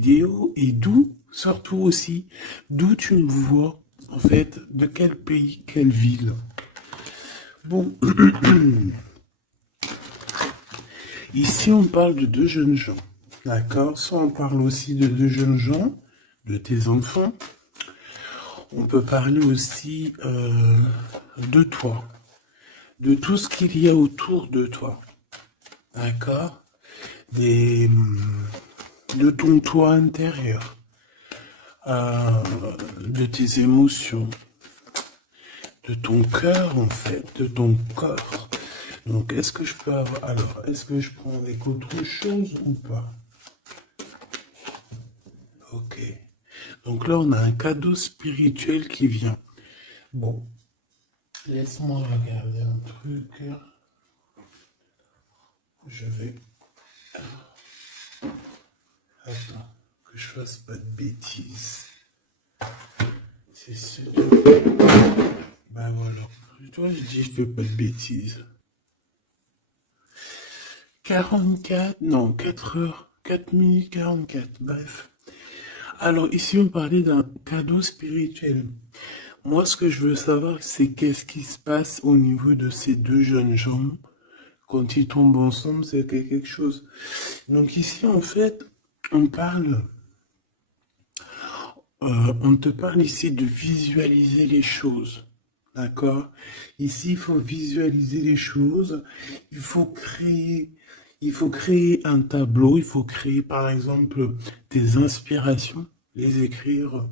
vidéo et d'où, surtout aussi, d'où tu me vois, en fait, de quel pays, quelle ville. Bon, ici on parle de deux jeunes gens, d'accord? Soit on parle aussi de deux jeunes gens, de tes enfants. On peut parler aussi de toi, de tout ce qu'il y a autour de toi, d'accord? Des, de ton toi intérieur, de tes émotions, de ton cœur en fait, de ton corps. Donc est-ce que je peux avoir... Alors, est-ce que je prends avec autre chose ou pas? Ok. Donc là, on a un cadeau spirituel qui vient. Bon, laisse-moi regarder un truc. Je vais... Attends, que je fasse pas de bêtises. C'est sûr. Ben voilà. Toi, je dis, je fais pas de bêtises. 44, non, 4 heures, 4 minutes 44, bref. Alors ici, on parlait d'un cadeau spirituel. Moi, ce que je veux savoir, c'est qu'est-ce qui se passe au niveau de ces deux jeunes gens. Quand ils tombent ensemble, c'est quelque chose. Donc ici, en fait, on parle... on te parle ici de visualiser les choses. D'accord? Ici, il faut visualiser les choses. Il faut créer un tableau. Il faut créer, par exemple, des inspirations, les écrire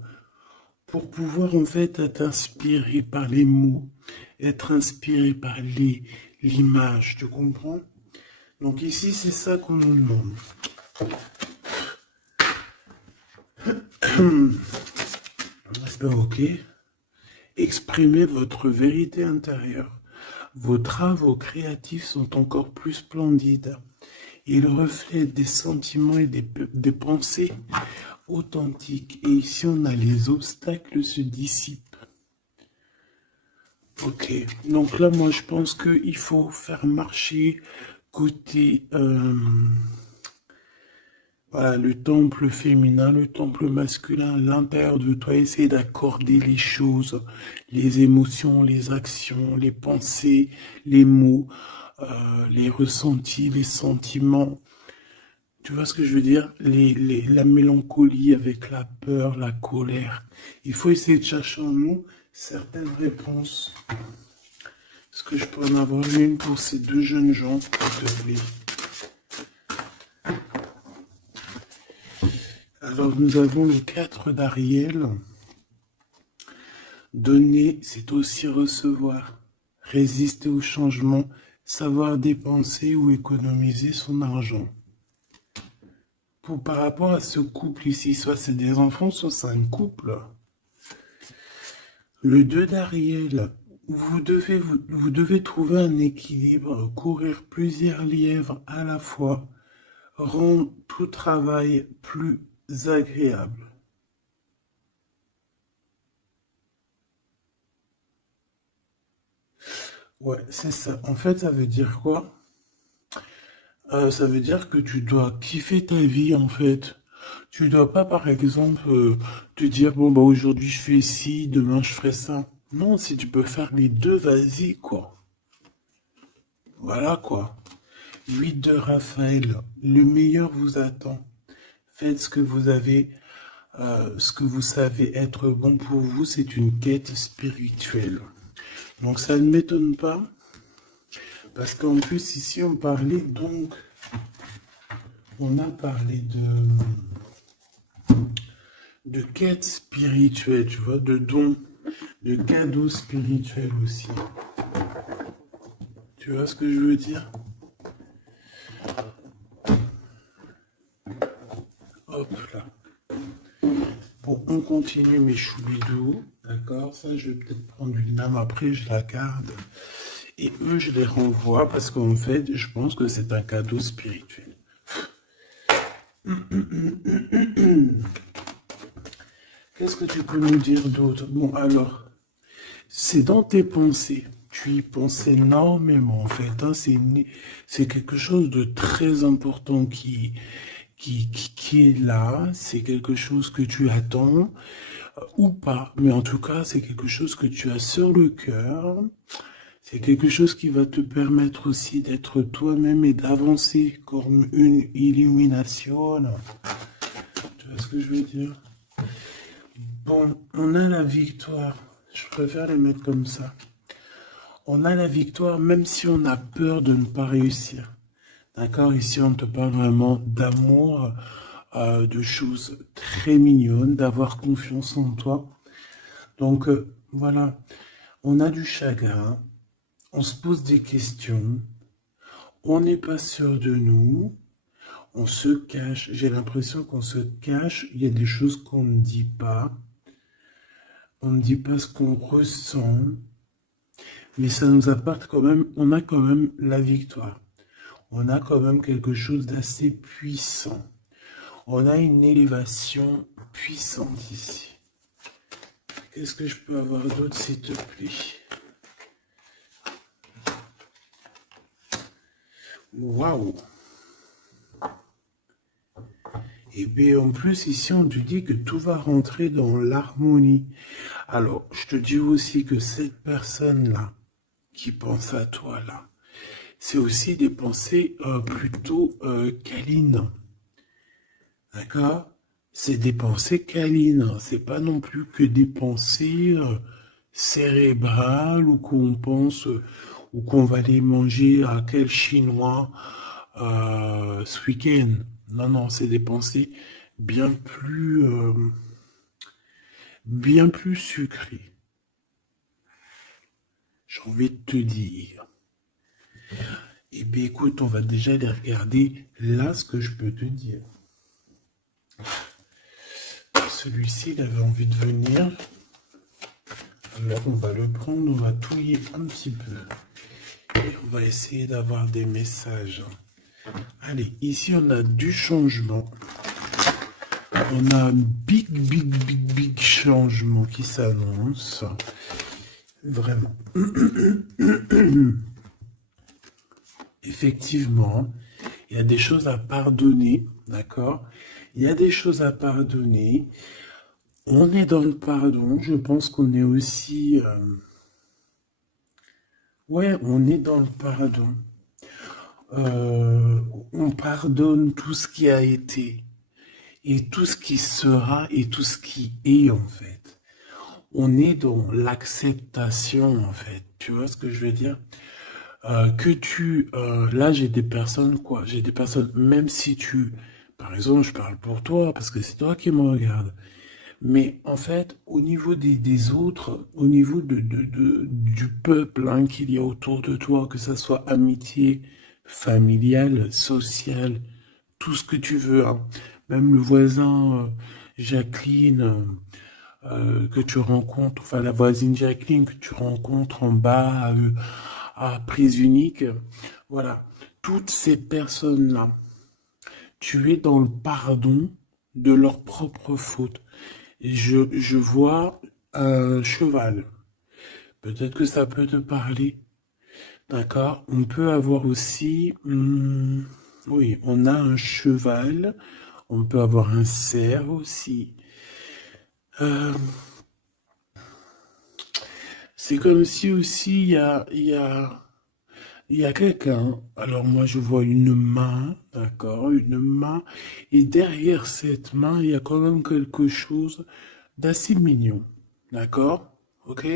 pour pouvoir, en fait, être inspiré par les mots, être inspiré par l'image. Tu comprends? Donc ici, c'est ça qu'on nous demande. Ok. Exprimez votre vérité intérieure. Vos travaux créatifs sont encore plus splendides. Ils reflètent des sentiments et des pensées authentiques. Et ici, on a les obstacles se dissipent. Ok. Donc là, moi, je pense qu'il faut faire marcher côté... voilà, le temple féminin, le temple masculin, l'intérieur de toi, essayer d'accorder les choses, les émotions, les actions, les pensées, les mots, les ressentis, les sentiments. Tu vois ce que je veux dire? La mélancolie avec la peur, la colère. Il faut essayer de chercher en nous certaines réponses. Est-ce que je peux en avoir une pour ces deux jeunes gens, s'il te plaît? Alors, nous avons le 4 d'Ariel. Donner, c'est aussi recevoir. Résister au changement, savoir dépenser ou économiser son argent. Par rapport à ce couple ici, soit c'est des enfants, soit c'est un couple. Le 2 d'Ariel, vous devez trouver un équilibre, courir plusieurs lièvres à la fois, rendre tout travail plus agréable. Ouais, c'est ça. En fait, ça veut dire quoi? Ça veut dire que tu dois kiffer ta vie, en fait. Tu dois pas, par exemple, te dire, bon, bah, aujourd'hui, je fais ci, demain, je ferai ça. Non, si tu peux faire les deux, vas-y, quoi. Voilà, quoi. 8 de Raphaël, le meilleur vous attend. Faites ce que vous avez, ce que vous savez être bon pour vous, c'est une quête spirituelle. Donc ça ne m'étonne pas, parce qu'en plus ici on parlait donc, on a parlé de quête spirituelle, tu vois, de dons, de cadeaux spirituels aussi. Tu vois ce que je veux dire? Hop là. Bon, on continue mes choubidous, d'accord? Ça, je vais peut-être prendre une lame après, je la garde. Et eux, je les renvoie parce qu'en fait, je pense que c'est un cadeau spirituel. Qu'est-ce que tu peux nous dire d'autre? Bon, alors, c'est dans tes pensées. Tu y penses énormément, en fait. Hein, c'est quelque chose de très important qui est là, c'est quelque chose que tu attends ou pas, mais en tout cas, c'est quelque chose que tu as sur le cœur. C'est quelque chose qui va te permettre aussi d'être toi-même et d'avancer comme une illumination. Tu vois ce que je veux dire? Bon, on a la victoire. Je préfère les mettre comme ça. On a la victoire même si on a peur de ne pas réussir. D'accord? Ici, on te parle vraiment d'amour, de choses très mignonnes, d'avoir confiance en toi. Donc, voilà. On a du chagrin. On se pose des questions. On n'est pas sûr de nous. On se cache. J'ai l'impression qu'on se cache. Il y a des choses qu'on ne dit pas. On ne dit pas ce qu'on ressent. Mais ça nous apporte quand même, on a quand même la victoire. On a quand même quelque chose d'assez puissant. On a une élévation puissante ici. Qu'est-ce que je peux avoir d'autre, s'il te plaît? Waouh! Et bien en plus, ici, on te dit que tout va rentrer dans l'harmonie. Alors, je te dis aussi que cette personne-là, qui pense à toi, là, c'est aussi des pensées plutôt câlines. D'accord? C'est des pensées câlines. C'est pas non plus que des pensées cérébrales ou qu'on pense ou qu'on va aller manger à quel chinois ce week-end. Non, non, c'est des pensées bien plus sucrées. J'ai envie de te dire. Eh bien, écoute, on va déjà aller regarder là ce que je peux te dire. Celui-ci, il avait envie de venir. Alors, on va le prendre, on va touiller un petit peu. Et on va essayer d'avoir des messages. Allez, ici, on a du changement. On a un big changement qui s'annonce. Vraiment. Effectivement, il y a des choses à pardonner, d'accord? Il y a des choses à pardonner. On est dans le pardon. Je pense qu'on est aussi... Ouais, on est dans le pardon. On pardonne tout ce qui a été et tout ce qui sera et tout ce qui est en fait. On est dans l'acceptation en fait. Tu vois ce que je veux dire? Là j'ai des personnes quoi, j'ai des personnes, même si par exemple je parle pour toi parce que c'est toi qui me regardes, mais en fait au niveau des autres, au niveau du peuple hein, qu'il y a autour de toi, que ça soit amitié, familiale, sociale, tout ce que tu veux, hein. Même le voisin Jacqueline que tu rencontres, enfin la voisine Jacqueline que tu rencontres en bas à prise unique, voilà, toutes ces personnes-là, tu es dans le pardon de leurs propres fautes. Et je vois un cheval. Peut-être que ça peut te parler. D'accord? On peut avoir aussi... oui, on a un cheval. On peut avoir un cerf aussi. C'est comme si aussi il y a quelqu'un. Alors moi je vois une main, d'accord, une main. Et derrière cette main, il y a quand même quelque chose d'assez mignon. D'accord? Ok?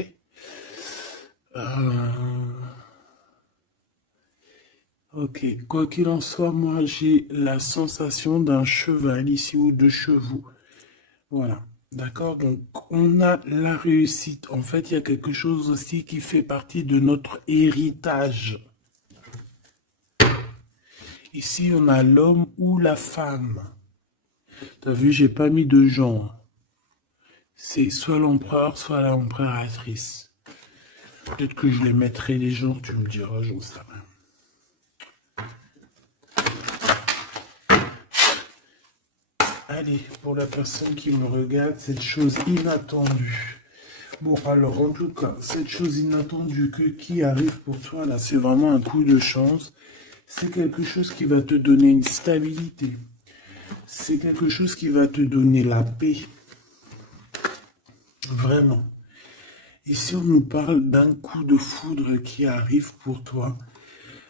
Ok. Quoi qu'il en soit, moi j'ai la sensation d'un cheval ici ou de chevaux. Voilà. D'accord? Donc, on a la réussite. En fait, il y a quelque chose aussi qui fait partie de notre héritage. Ici, on a l'homme ou la femme. T'as vu, j'ai pas mis de genre. C'est soit l'empereur, soit l'empératrice. Peut-être que je les mettrai les genres, tu me diras, j'en sais rien. Allez, pour la personne qui me regarde, cette chose inattendue. Bon, alors, en tout cas, cette chose inattendue qui arrive pour toi, là, c'est vraiment un coup de chance. C'est quelque chose qui va te donner une stabilité. c'est quelque chose qui va te donner la paix. Vraiment. Ici, on nous parle d'un coup de foudre qui arrive pour toi.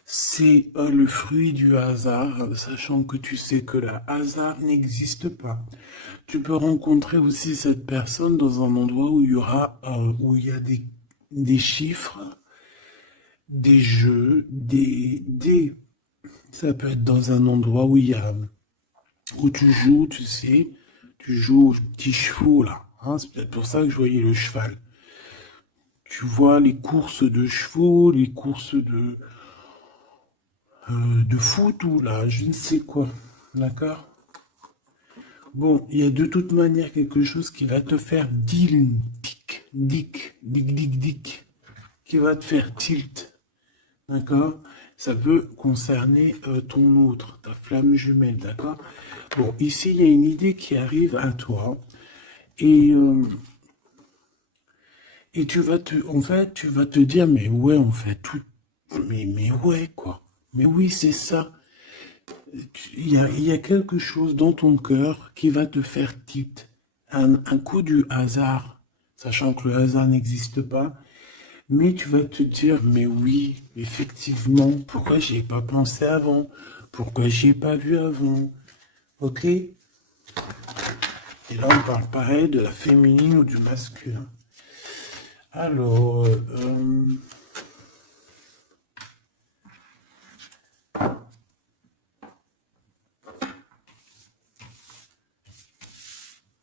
C'est le fruit du hasard, sachant que tu sais que le hasard n'existe pas. Tu peux rencontrer aussi cette personne dans un endroit où où il y a des chiffres, des jeux, ça peut être dans un endroit où tu joues, tu sais, tu joues aux petits chevaux là. Hein, c'est peut-être pour ça que je voyais le cheval. Tu vois les courses de chevaux, les courses de foot ou là, je ne sais quoi. D'accord? Bon, il y a de toute manière quelque chose qui va te faire dick, qui va te faire tilt. D'accord? Ça peut concerner ton autre, ta flamme jumelle, d'accord? Bon, ici, il y a une idée qui arrive à toi et, euh, et tu vas te dire, mais ouais, en fait, mais ouais, quoi. Mais oui, c'est ça. Il y a quelque chose dans ton cœur qui va te faire tilt. Un coup du hasard, sachant que le hasard n'existe pas, mais tu vas te dire, mais oui, effectivement, pourquoi j'y ai pas pensé avant? Pourquoi j'y ai pas vu avant? Ok? Et là, on parle pareil de la féminine ou du masculin. Alors,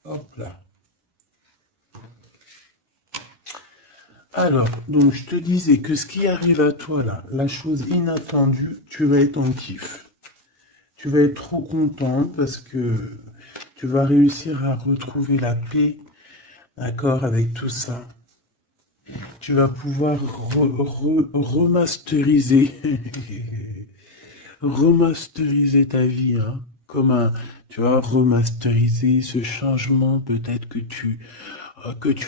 hop là. Alors, donc je te disais que ce qui arrive à toi là, la chose inattendue, tu vas être en kiff. Tu vas être trop content parce que tu vas réussir à retrouver la paix, d'accord, avec tout ça. Tu vas pouvoir remasteriser, remasteriser ta vie, hein, comme tu vas remasteriser ce changement peut-être que tu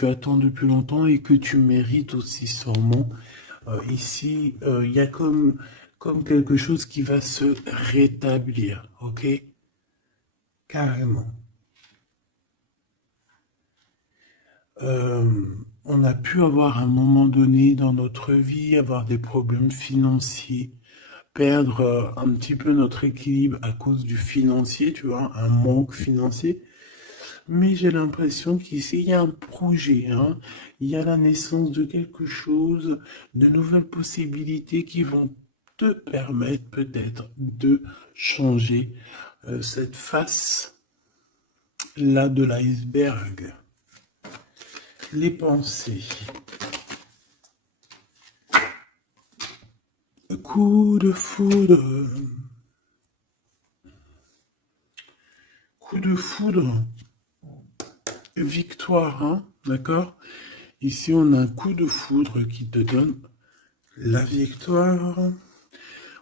attends depuis longtemps et que tu mérites aussi sûrement. Ici, il y a comme quelque chose qui va se rétablir, ok? Carrément. Euh, on a pu avoir à un moment donné dans notre vie, avoir des problèmes financiers, perdre un petit peu notre équilibre à cause du financier, tu vois, un manque financier. Mais j'ai l'impression qu'ici, il y a un projet, hein. Il y a la naissance de quelque chose, de nouvelles possibilités qui vont te permettre peut-être de changer cette face-là de l'iceberg. Les pensées. Coup de foudre. Coup de foudre. Victoire, hein, d'accord? Ici, on a un coup de foudre qui te donne la victoire.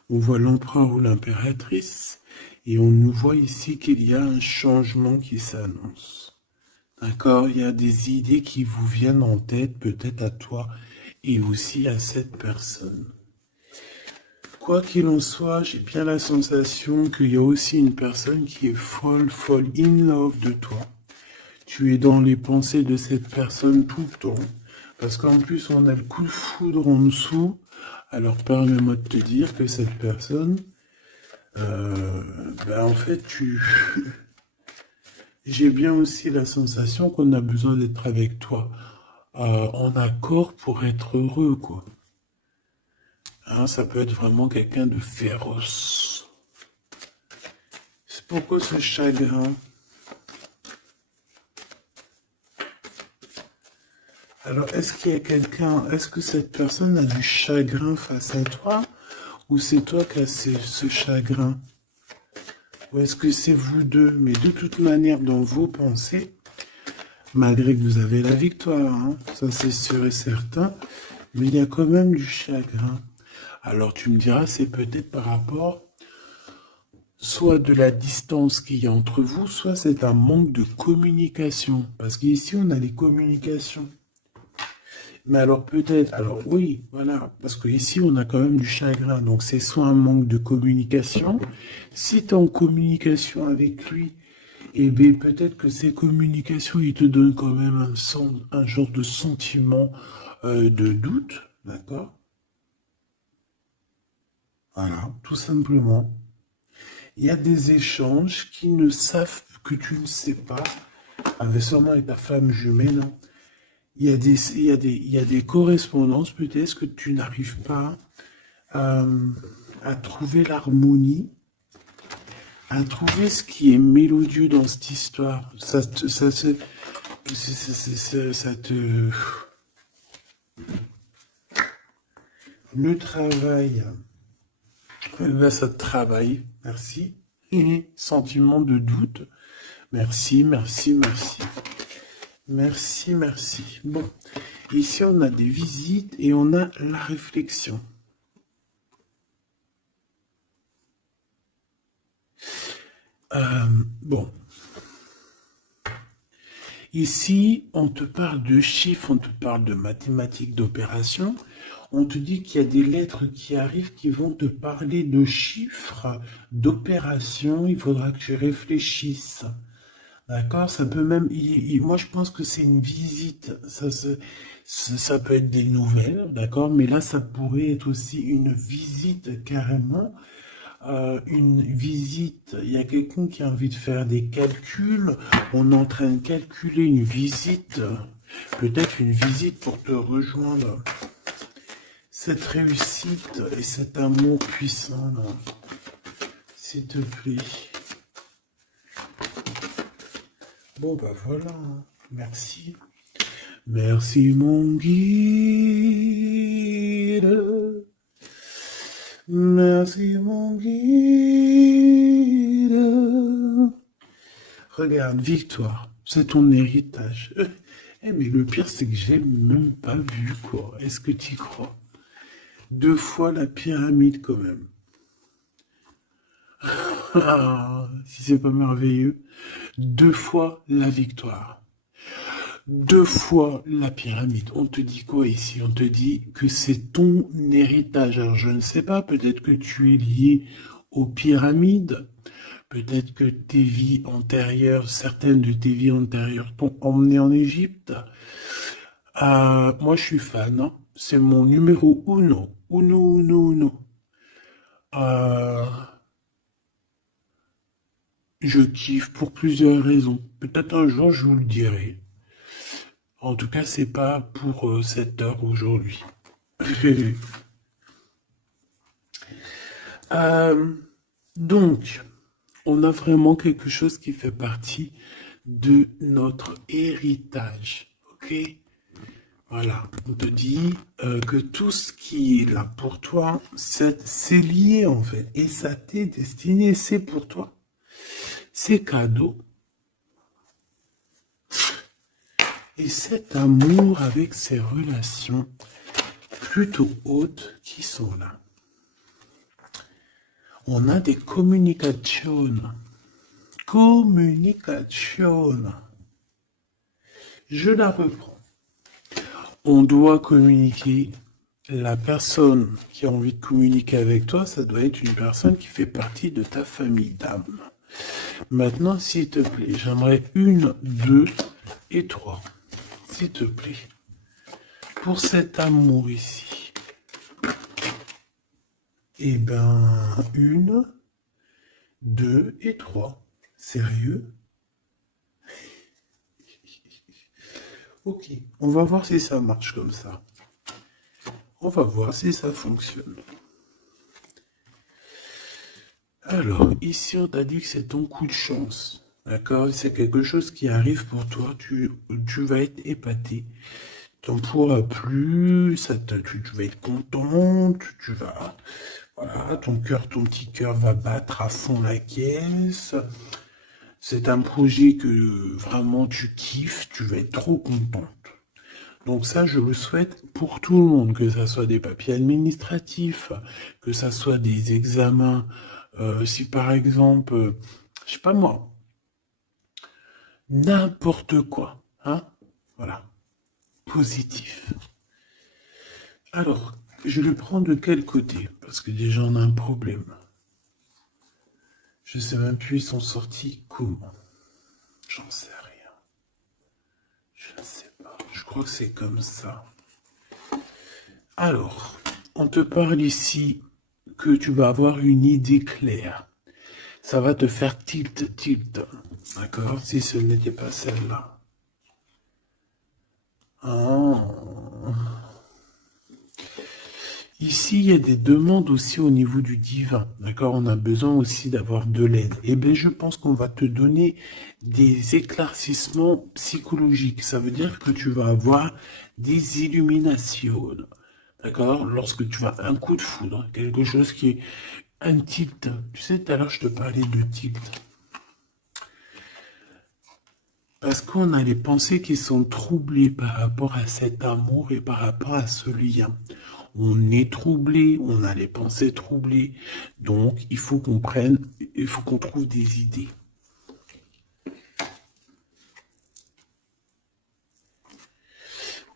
On voit l'empereur ou l'impératrice. Et on nous voit ici qu'il y a un changement qui s'annonce. D'accord? Il y a des idées qui vous viennent en tête, peut-être à toi et aussi à cette personne. Quoi qu'il en soit, j'ai bien la sensation qu'il y a aussi une personne qui est folle in love de toi. Tu es dans les pensées de cette personne tout le temps. Parce qu'en plus, on a le coup de foudre en dessous. Alors, permets-moi de te dire que cette personne, en fait, j'ai bien aussi la sensation qu'on a besoin d'être avec toi en accord pour être heureux, quoi. Hein, ça peut être vraiment quelqu'un de féroce. C'est pourquoi ce chagrin? Alors, est-ce qu'il y a est-ce que cette personne a du chagrin face à toi, ou c'est toi qui as ce chagrin? Ou est-ce que c'est vous deux? Mais de toute manière, dans vos pensées, malgré que vous avez la victoire, hein, ça c'est sûr et certain, mais il y a quand même du chagrin. Alors tu me diras, c'est peut-être par rapport soit de la distance qu'il y a entre vous, soit c'est un manque de communication. Parce qu'ici, on a les communications. Mais alors peut-être, alors oui, voilà, parce qu'ici on a quand même du chagrin, donc c'est soit un manque de communication. Si tu es en communication avec lui, Et bien, peut-être que ces communications, ils te donnent quand même un genre de sentiment de doute, d'accord? Voilà, tout simplement. Il y a des échanges qui ne savent que tu ne sais pas, avec sûrement avec ta femme jumelle, hein. Il y a des correspondances peut-être que tu n'arrives pas à, à trouver l'harmonie, à trouver ce qui est mélodieux dans cette histoire. Ça te... Le travail, là, ça te travaille. Merci. Sentiment de doute. Merci, merci, merci. Merci, merci. Bon, ici, on a des visites et on a la réflexion. Bon. Ici, on te parle de chiffres, on te parle de mathématiques, d'opérations. On te dit qu'il y a des lettres qui arrivent qui vont te parler de chiffres, d'opérations. Il faudra que tu réfléchisses. D'accord? Ça peut même... moi, je pense que c'est une visite. Ça peut être des nouvelles, d'accord? Mais là, ça pourrait être aussi une visite carrément. Une visite, il y a quelqu'un qui a envie de faire des calculs, on est en train de calculer une visite, peut-être une visite pour te rejoindre. Cette réussite et cet amour puissant, là, s'il te plaît. Bon, bah voilà, hein. Merci. Merci, mon guide. Merci, mon guide. Regarde, victoire, c'est ton héritage. Mais le pire, c'est que j'ai même pas vu, quoi. Est-ce que tu y crois? 2 fois la pyramide, quand même. Ah, si c'est pas merveilleux. 2 fois la victoire. 2 fois la pyramide. On te dit quoi ici? On te dit que c'est ton héritage. Alors, je ne sais pas, peut-être que tu es lié aux pyramides. Peut-être que tes vies antérieures, certaines de tes vies antérieures t'ont emmené en Égypte. Moi, je suis fan, hein. C'est mon numéro uno. Uno, uno, uno. Euh, je kiffe pour plusieurs raisons. Peut-être un jour, je vous le dirai. En tout cas, c'est pas pour cette heure aujourd'hui. Euh, donc, on a vraiment quelque chose qui fait partie de notre héritage. Ok? Voilà, on te dit que tout ce qui est là pour toi, c'est lié en fait. Et ça t'est destiné, c'est pour toi. C'est cadeau. Et cet amour avec ces relations plutôt hautes qui sont là. On a des communications. Communication. Je la reprends. On doit communiquer. La personne qui a envie de communiquer avec toi, ça doit être une personne qui fait partie de ta famille d'âme. Maintenant, s'il te plaît, j'aimerais 1, 2 et 3. S'il te plaît. Pour cet amour ici. Eh ben, 1, 2 et 3. Sérieux? Ok, on va voir si ça marche comme ça. On va voir si ça fonctionne. Alors, ici, on t'a dit que c'est ton coup de chance. D'accord? C'est quelque chose qui arrive pour toi. Tu vas être épaté. Tu n'en pourras plus. Tu vas être content. Tu vas... Voilà, ton petit cœur va battre à fond la caisse. C'est un projet que vraiment tu kiffes. Tu vas être trop contente. Donc ça, je le souhaite pour tout le monde, que ça soit des papiers administratifs, que ça soit des examens. Si par exemple, je sais pas moi, n'importe quoi, hein, voilà, positif. Alors, je le prends de quel côté? Parce que déjà, on a un problème. Je sais même plus, ils sont sortis comment. J'en sais rien. Je ne sais pas. Je crois que c'est comme ça. Alors, on te parle ici que tu vas avoir une idée claire. Ça va te faire tilt, tilt. D'accord? Si ce n'était pas celle-là. Ah. Ici, il y a des demandes aussi au niveau du divin. D'accord? On a besoin aussi d'avoir de l'aide. Eh bien, je pense qu'on va te donner des éclaircissements psychologiques. Ça veut dire que tu vas avoir des illuminations. D'accord? Lorsque tu as un coup de foudre, quelque chose qui est un tilt. Tu sais, tout à l'heure, je te parlais de tilt. Parce qu'on a les pensées qui sont troublées par rapport à cet amour et par rapport à ce lien. On est troublé, on a les pensées troublées. Donc, il faut qu'on prenne, il faut qu'on trouve des idées.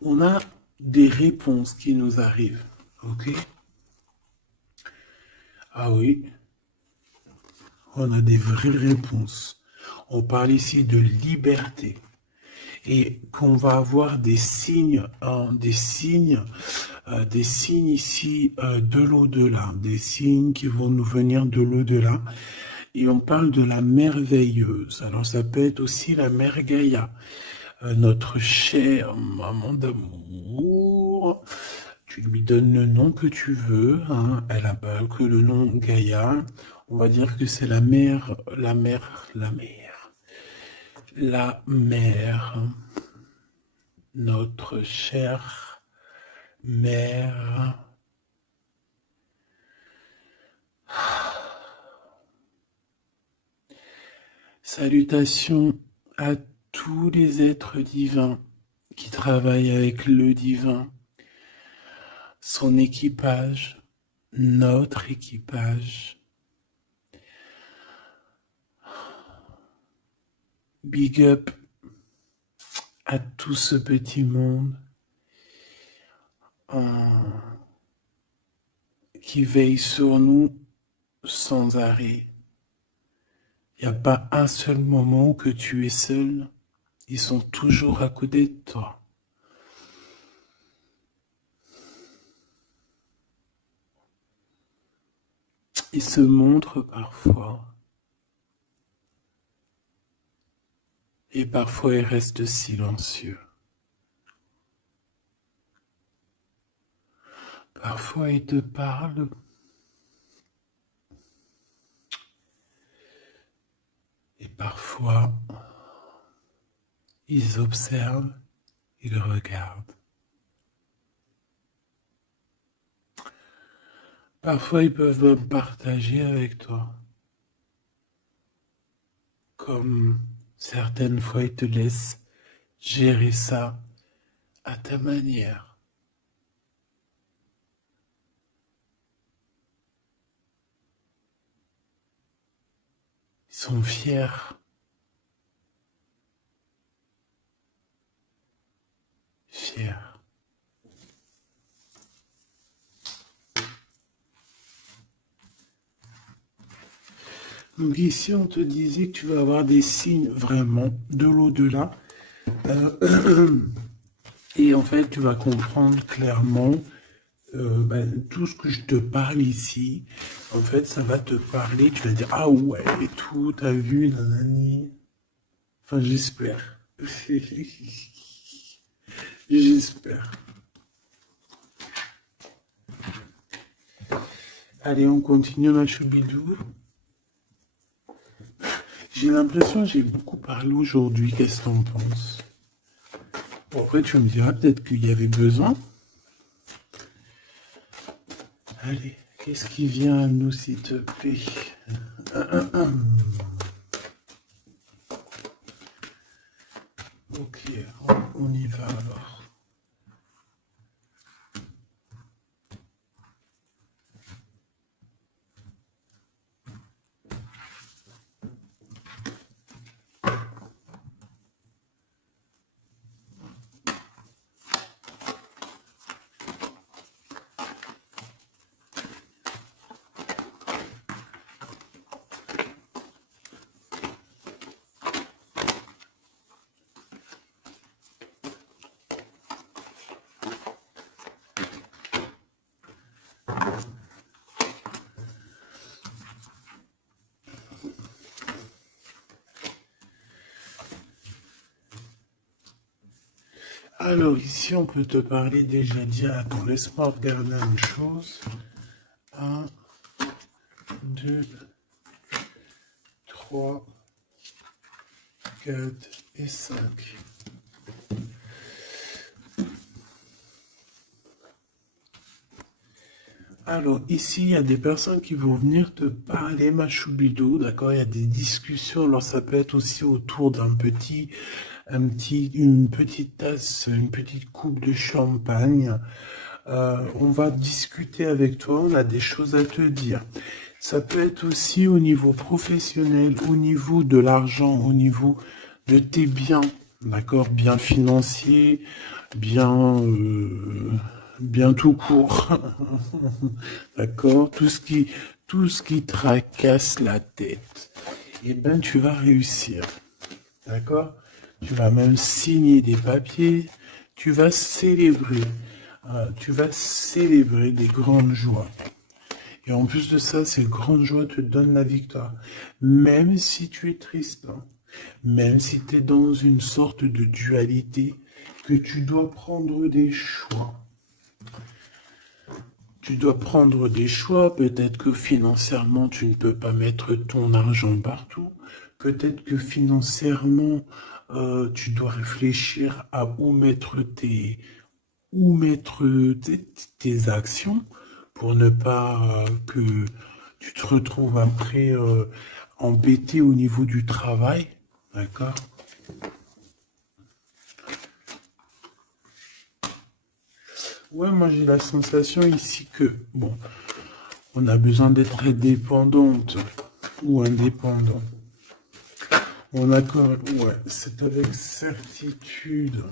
On a des réponses qui nous arrivent. Ok? Ah oui, on a des vraies réponses. On parle ici de liberté. Et qu'on va avoir des signes, des signes ici de l'au-delà, des signes qui vont nous venir de l'au-delà. Et on parle de la merveilleuse. Alors ça peut être aussi la mère Gaïa, notre chère maman d'amour. Tu lui donnes le nom que tu veux, hein. Elle n'a pas que le nom Gaïa. On va dire que c'est la mère, la mère, notre chère mère. Salutations à tous les êtres divins qui travaillent avec le divin, son équipage, notre équipage. Big up à tout ce petit monde qui veille sur nous sans arrêt. Il n'y a pas un seul moment où que tu es seul. Ils sont toujours à côté de toi. Ils se montrent parfois. Et parfois ils restent silencieux. Parfois ils te parlent. Et parfois ils observent, ils regardent. Parfois ils peuvent partager avec toi. Comme certaines fois ils te laissent gérer ça à ta manière. Ils sont fiers. Fiers. Donc ici, on te disait que tu vas avoir des signes vraiment de l'au-delà. Et en fait, tu vas comprendre clairement tout ce que je te parle ici. En fait, ça va te parler. Tu vas dire, ah ouais, et tout, t'as vu, nanani. Enfin, j'espère. J'espère. Allez, on continue, ma choubidou. J'ai l'impression que j'ai beaucoup parlé aujourd'hui. Qu'est-ce que t'en penses? Bon, après, tu me diras peut-être qu'il y avait besoin. Allez, qu'est-ce qui vient à nous, s'il te plaît? Ok, on y va alors. Alors ici, on peut te parler déjà dire, attends, laisse-moi regarder une chose. Un, 2, 3, 4 et 5. Alors, ici, il y a des personnes qui vont venir te parler, ma choubido, d'accord? Il y a des discussions. Alors, ça peut être aussi autour d'une petite tasse, une petite coupe de champagne. On va discuter avec toi, on a des choses à te dire. Ça peut être aussi au niveau professionnel, au niveau de l'argent, au niveau de tes biens, d'accord? Bien financier, bien tout court, d'accord? Tout ce qui tracasse la tête, eh ben, tu vas réussir, d'accord? Tu vas même signer des papiers, tu vas célébrer, tu vas célébrer des grandes joies. Et en plus de ça, ces grandes joies te donnent la victoire. Même si tu es triste, hein, même si tu es dans une sorte de dualité, que tu dois prendre des choix. Tu dois prendre des choix, peut-être que financièrement, tu ne peux pas mettre ton argent partout. Peut-être que financièrement, tu dois réfléchir à tes actions pour ne pas que tu te retrouves après embêté au niveau du travail. D'accord? Ouais, moi j'ai la sensation ici que, bon, on a besoin d'être indépendante ou indépendant. On a quand même, ouais, c'est avec certitude.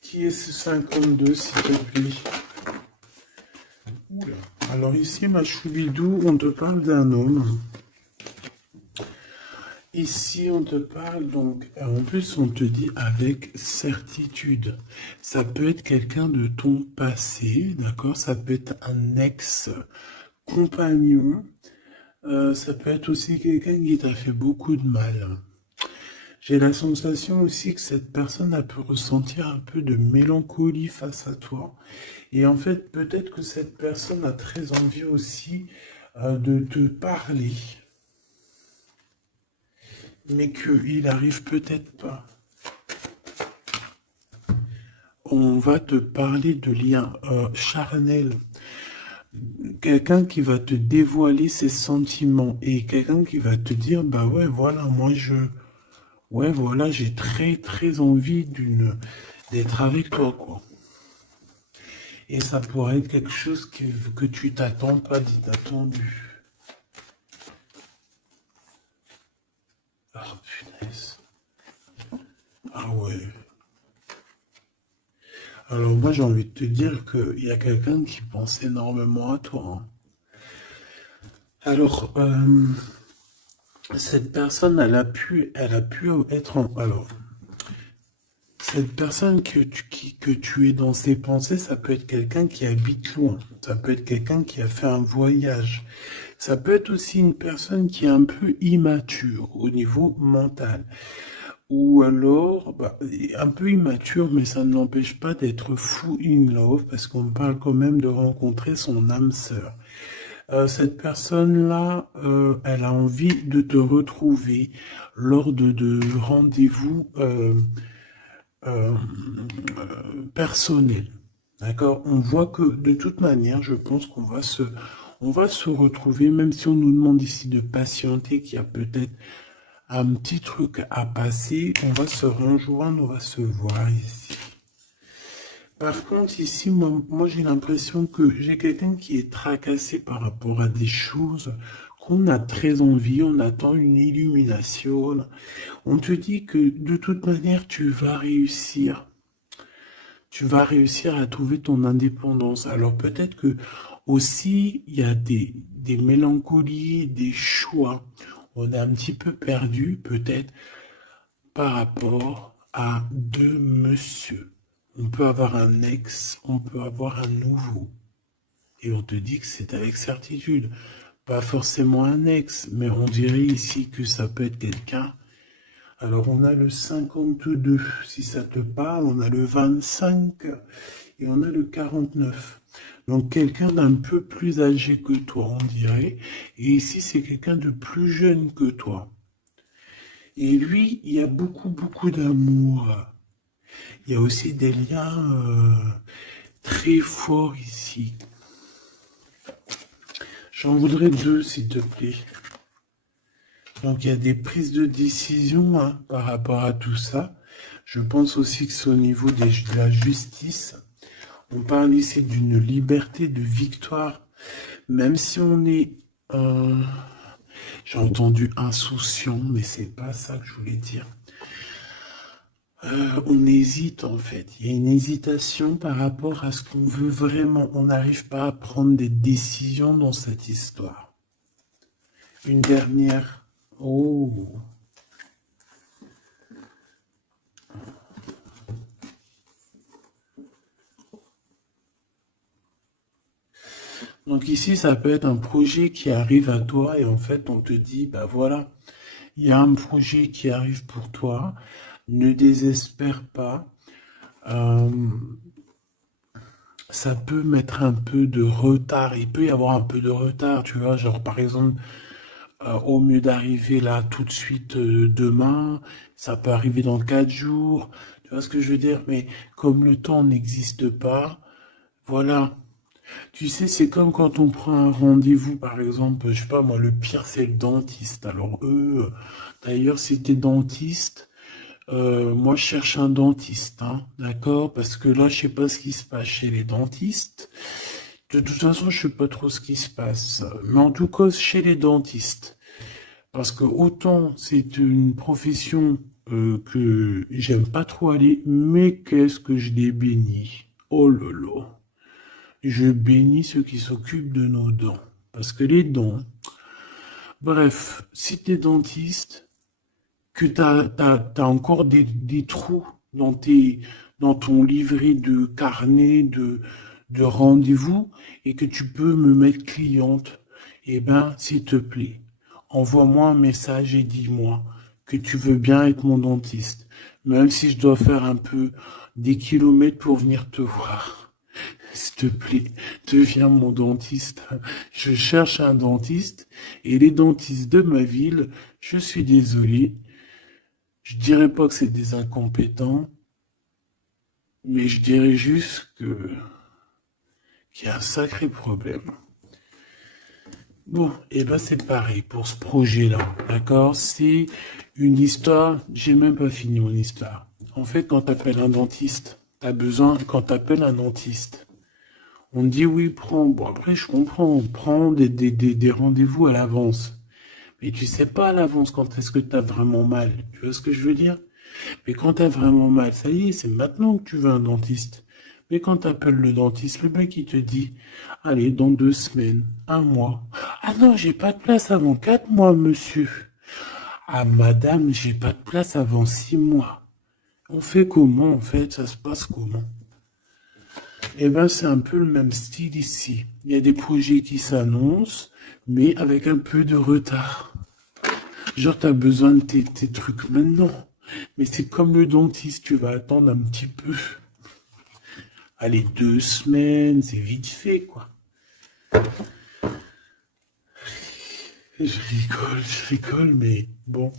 Qui est ce 52, s'il te plaît? Oula. Alors ici, ma choubidou, on te parle d'un homme. Ici, on te parle donc, en plus, on te dit avec certitude. Ça peut être quelqu'un de ton passé, d'accord? Ça peut être un ex-compagnon. Ça peut être aussi quelqu'un qui t'a fait beaucoup de mal. J'ai la sensation aussi que cette personne a pu ressentir un peu de mélancolie face à toi. Et en fait, peut-être que cette personne a très envie aussi de te parler, mais qu'il arrive peut-être pas. On va te parler de liens charnels. Quelqu'un qui va te dévoiler ses sentiments et quelqu'un qui va te dire, bah ouais, voilà, ouais, voilà, j'ai très, très envie d'être avec toi, quoi. Et ça pourrait être quelque chose que tu t'attends pas d'inattendu. Ah, punaise. Ah ouais. Alors moi j'ai envie de te dire qu'il y a quelqu'un qui pense énormément à toi, hein. Alors cette personne elle a pu être alors cette personne que tu es dans ses pensées, ça peut être quelqu'un qui habite loin, ça peut être quelqu'un qui a fait un voyage, ça peut être aussi une personne qui est un peu immature au niveau mental. Ou alors, bah, un peu immature, mais ça ne l'empêche pas d'être fou in love, parce qu'on parle quand même de rencontrer son âme sœur. Cette personne-là, elle a envie de te retrouver lors de rendez-vous euh, personnels. D'accord? On voit que de toute manière, je pense on va se retrouver, même si on nous demande ici de patienter, qu'il y a peut-être un petit truc à passer, on va se rejoindre, on va se voir ici. Par contre, ici, moi j'ai l'impression que j'ai quelqu'un qui est tracassé par rapport à des choses qu'on a très envie, on attend une illumination. On te dit que de toute manière, tu vas réussir. Tu vas réussir à trouver ton indépendance. Alors peut-être que aussi, il y a des mélancolies, des choix. On est un petit peu perdu, peut-être, par rapport à deux monsieur. On peut avoir un ex, on peut avoir un nouveau. Et on te dit que c'est avec certitude. Pas forcément un ex, mais on dirait ici que ça peut être quelqu'un Alors, on a le 52, si ça te parle, on a le 25 et on a le 49. Donc, quelqu'un d'un peu plus âgé que toi, on dirait. Et ici, c'est quelqu'un de plus jeune que toi. Et lui, il y a beaucoup, beaucoup d'amour. Il y a aussi des liens très forts ici. J'en voudrais deux, s'il te plaît. Donc, il y a des prises de décision hein, par rapport à tout ça. Je pense aussi que c'est au niveau de la justice. On parle ici d'une liberté de victoire. Même si on est, j'ai entendu insouciant, mais c'est pas ça que je voulais dire. On hésite en fait. Il y a une hésitation par rapport à ce qu'on veut vraiment. On n'arrive pas à prendre des décisions dans cette histoire. Une dernière. Oh. Donc ici, ça peut être un projet qui arrive à toi et en fait, on te dit, bah voilà, il y a un projet qui arrive pour toi. Ne désespère pas. Euh, ça peut mettre un peu de retard. Il peut y avoir un peu de retard, tu vois. Genre, par exemple, au mieux d'arriver là tout de suite demain, ça peut arriver dans 4 jours. Tu vois ce que je veux dire? Mais comme le temps n'existe pas, voilà. Tu sais, c'est comme quand on prend un rendez-vous, par exemple, je sais pas moi, le pire c'est le dentiste. Alors eux, d'ailleurs, si t'es dentiste, moi je cherche un dentiste, hein, d'accord? Parce que là, je sais pas ce qui se passe chez les dentistes. De toute façon, je sais pas trop ce qui se passe. Mais en tout cas, chez les dentistes. Parce que autant c'est une profession que j'aime pas trop aller, mais qu'est-ce que je les bénis. Oh là là. Je bénis ceux qui s'occupent de nos dents. Parce que les dents, bref, si t'es dentiste, que t'as encore des trous dans ton livret de carnet de rendez-vous et que tu peux me mettre cliente, eh ben, s'il te plaît, envoie-moi un message et dis-moi que tu veux bien être mon dentiste, même si je dois faire un peu des kilomètres pour venir te voir. S'il te plaît, deviens mon dentiste. Je cherche un dentiste et les dentistes de ma ville, je suis désolé, je dirais pas que c'est des incompétents, mais je dirais juste qu'il y a un sacré problème. Bon, et ben c'est pareil pour ce projet-là, d'accord? C'est une histoire, j'ai même pas fini mon histoire. En fait, quand t'appelles un dentiste, quand t'appelles un dentiste, on te dit oui, prends, bon après je comprends, prends des rendez-vous à l'avance. Mais tu sais pas à l'avance quand est-ce que t'as vraiment mal. Tu vois ce que je veux dire? Mais quand t'as vraiment mal, ça y est, c'est maintenant que tu veux un dentiste. Mais quand t'appelles le dentiste, le mec il te dit, allez, dans 2 semaines, un mois. Ah non, j'ai pas de place avant 4 mois, monsieur. Ah madame, j'ai pas de place avant 6 mois. On fait comment en fait? Ça se passe comment? Eh ben, c'est un peu le même style ici. Il y a des projets qui s'annoncent, mais avec un peu de retard. Genre, t'as besoin de tes trucs maintenant. Mais c'est comme le dentiste, tu vas attendre un petit peu. Allez, 2 semaines, c'est vite fait, quoi. Je rigole, mais bon.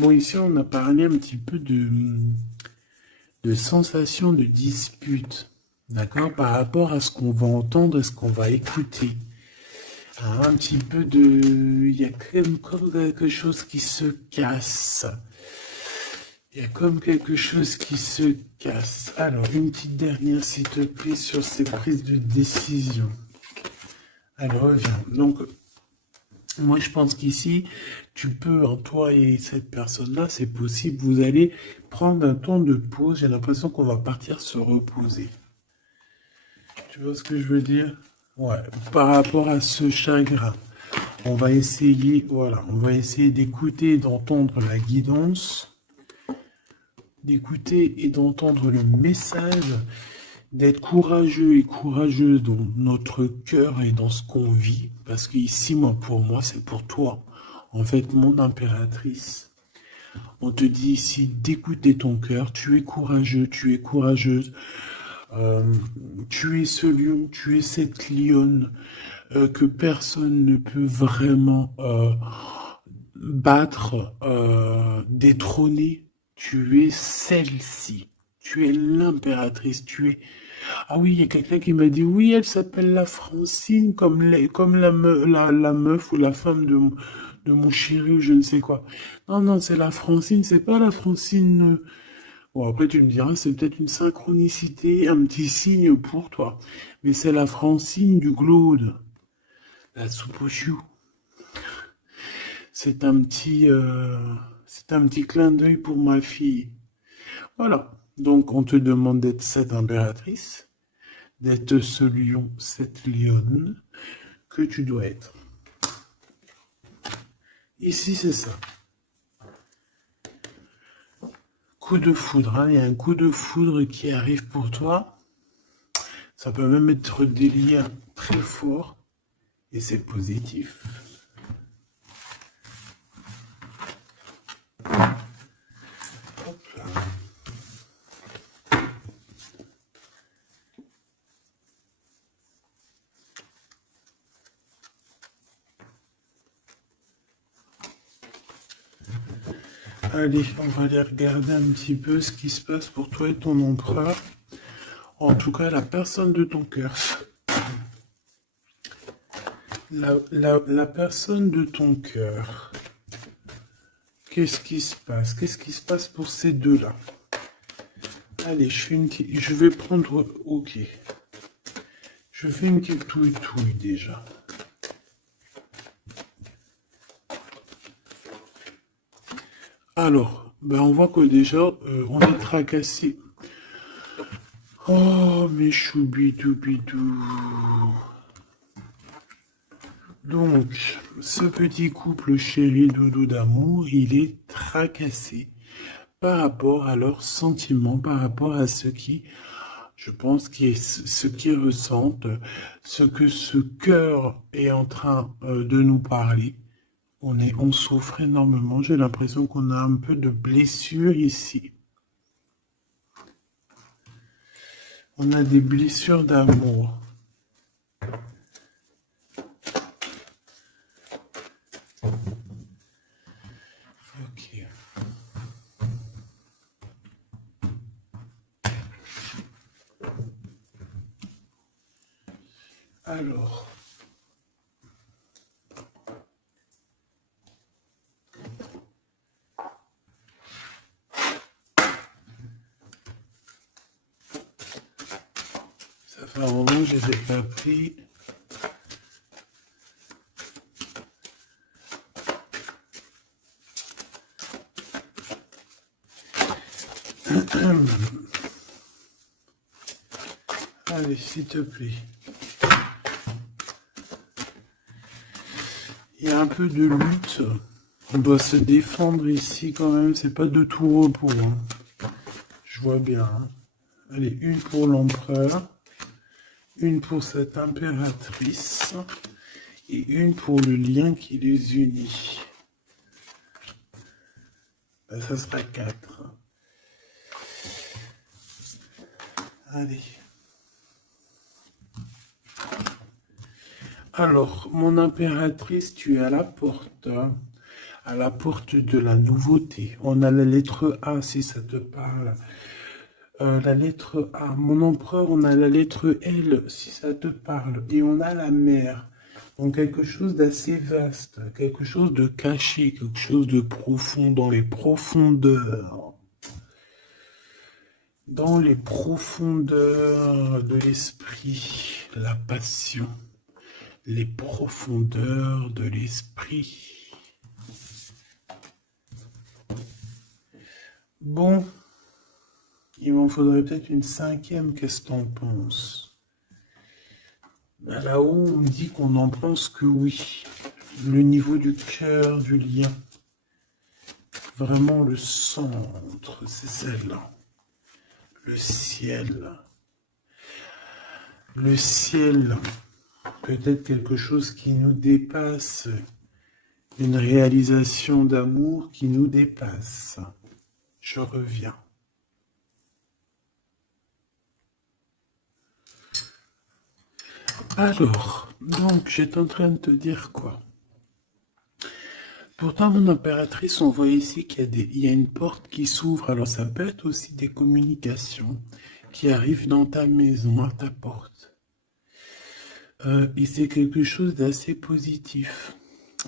Bon, ici, on a parlé un petit peu de sensation de dispute. D'accord? Par rapport à ce qu'on va entendre et ce qu'on va écouter. Un petit peu de... Il y a comme quelque chose qui se casse. Il y a comme quelque chose qui se casse. Alors, une petite dernière, s'il te plaît, sur ces prises de décision. Alors, reviens. Donc, moi, je pense qu'ici, tu peux, en toi et cette personne-là, c'est possible, vous allez prendre un temps de pause. J'ai l'impression qu'on va partir se reposer. Tu vois ce que je veux dire? Ouais, par rapport à ce chagrin. On va essayer, voilà, on va essayer d'écouter et d'entendre la guidance, d'écouter et d'entendre le message, d'être courageux et courageuse dans notre cœur et dans ce qu'on vit. Parce qu'ici, moi, pour moi, c'est pour toi. En fait, mon impératrice. On te dit ici d'écouter ton cœur. Tu es courageux, tu es courageuse. Euh, Tu es ce lion, tu es cette lionne que personne ne peut vraiment battre, détrôner. Tu es celle-ci. Tu es l'impératrice. Tu es... Ah oui, il y a quelqu'un qui m'a dit, oui, elle s'appelle la Francine, comme la meuf ou la femme de mon chéri ou je ne sais quoi. Non, non, c'est la Francine, c'est pas la Francine. Bon, après, tu me diras, c'est peut-être une synchronicité, un petit signe pour toi. Mais c'est la Francine du Glaude, la soupe aux choux. C'est c'est un petit clin d'œil pour ma fille. Voilà. Donc, on te demande d'être cette impératrice, d'être ce lion, cette lionne que tu dois être. Ici, c'est ça. Coup de foudre, hein. Il y a un coup de foudre qui arrive pour toi. Ça peut même être des liens très forts et c'est positif. Hop là. Allez, on va aller regarder un petit peu ce qui se passe pour toi et ton empereur. En tout cas, la personne de ton cœur. La personne de ton cœur. Qu'est-ce qui se passe? Qu'est-ce qui se passe pour ces deux-là? Allez, je vais prendre... Ok. Je fais une petite touille déjà. Alors, ben on voit que déjà, on est tracassé. Oh, mes choubidou-bidou. Donc, ce petit couple chéri doudou d'amour, il est tracassé par rapport à leurs sentiments, par rapport à ce qui, je pense, ce qu'ils ressentent, ce que ce cœur est en train de nous parler. On souffre énormément. J'ai l'impression qu'on a un peu de blessure ici. On a des blessures d'amour. Ok. Alors. Ça fait un moment que je les ai pas pris. Allez, s'il te plaît. Il y a un peu de lutte. On doit se défendre ici quand même. C'est pas de tout repos. Hein. Je vois bien. Hein. Allez, une pour l'empereur. Une pour cette impératrice. Et une pour le lien qui les unit. Ben, ça sera 4. Allez. Alors, mon impératrice, tu es à la porte. À la porte de la nouveauté. On a la lettre A si ça te parle. La lettre A. Mon empereur, on a la lettre L si ça te parle. Et on a la mer. Donc quelque chose d'assez vaste, quelque chose de caché, quelque chose de profond dans les profondeurs. Dans les profondeurs de l'esprit, la passion. Les profondeurs de l'esprit. Bon, il m'en faudrait peut-être une 5e, qu'est-ce que t'en penses? Là-haut, on me dit qu'on n'en pense que oui. Le niveau du cœur, du lien. Vraiment le centre, c'est celle-là. Le ciel. Le ciel. Peut-être quelque chose qui nous dépasse, Une réalisation d'amour qui nous dépasse. Je reviens. Alors, donc, j'étais en train de te dire quoi? Pourtant, mon impératrice, on voit ici qu'il y a une porte qui s'ouvre. Alors, ça peut être aussi des communications qui arrivent dans ta maison, à ta porte. Et c'est quelque chose d'assez positif.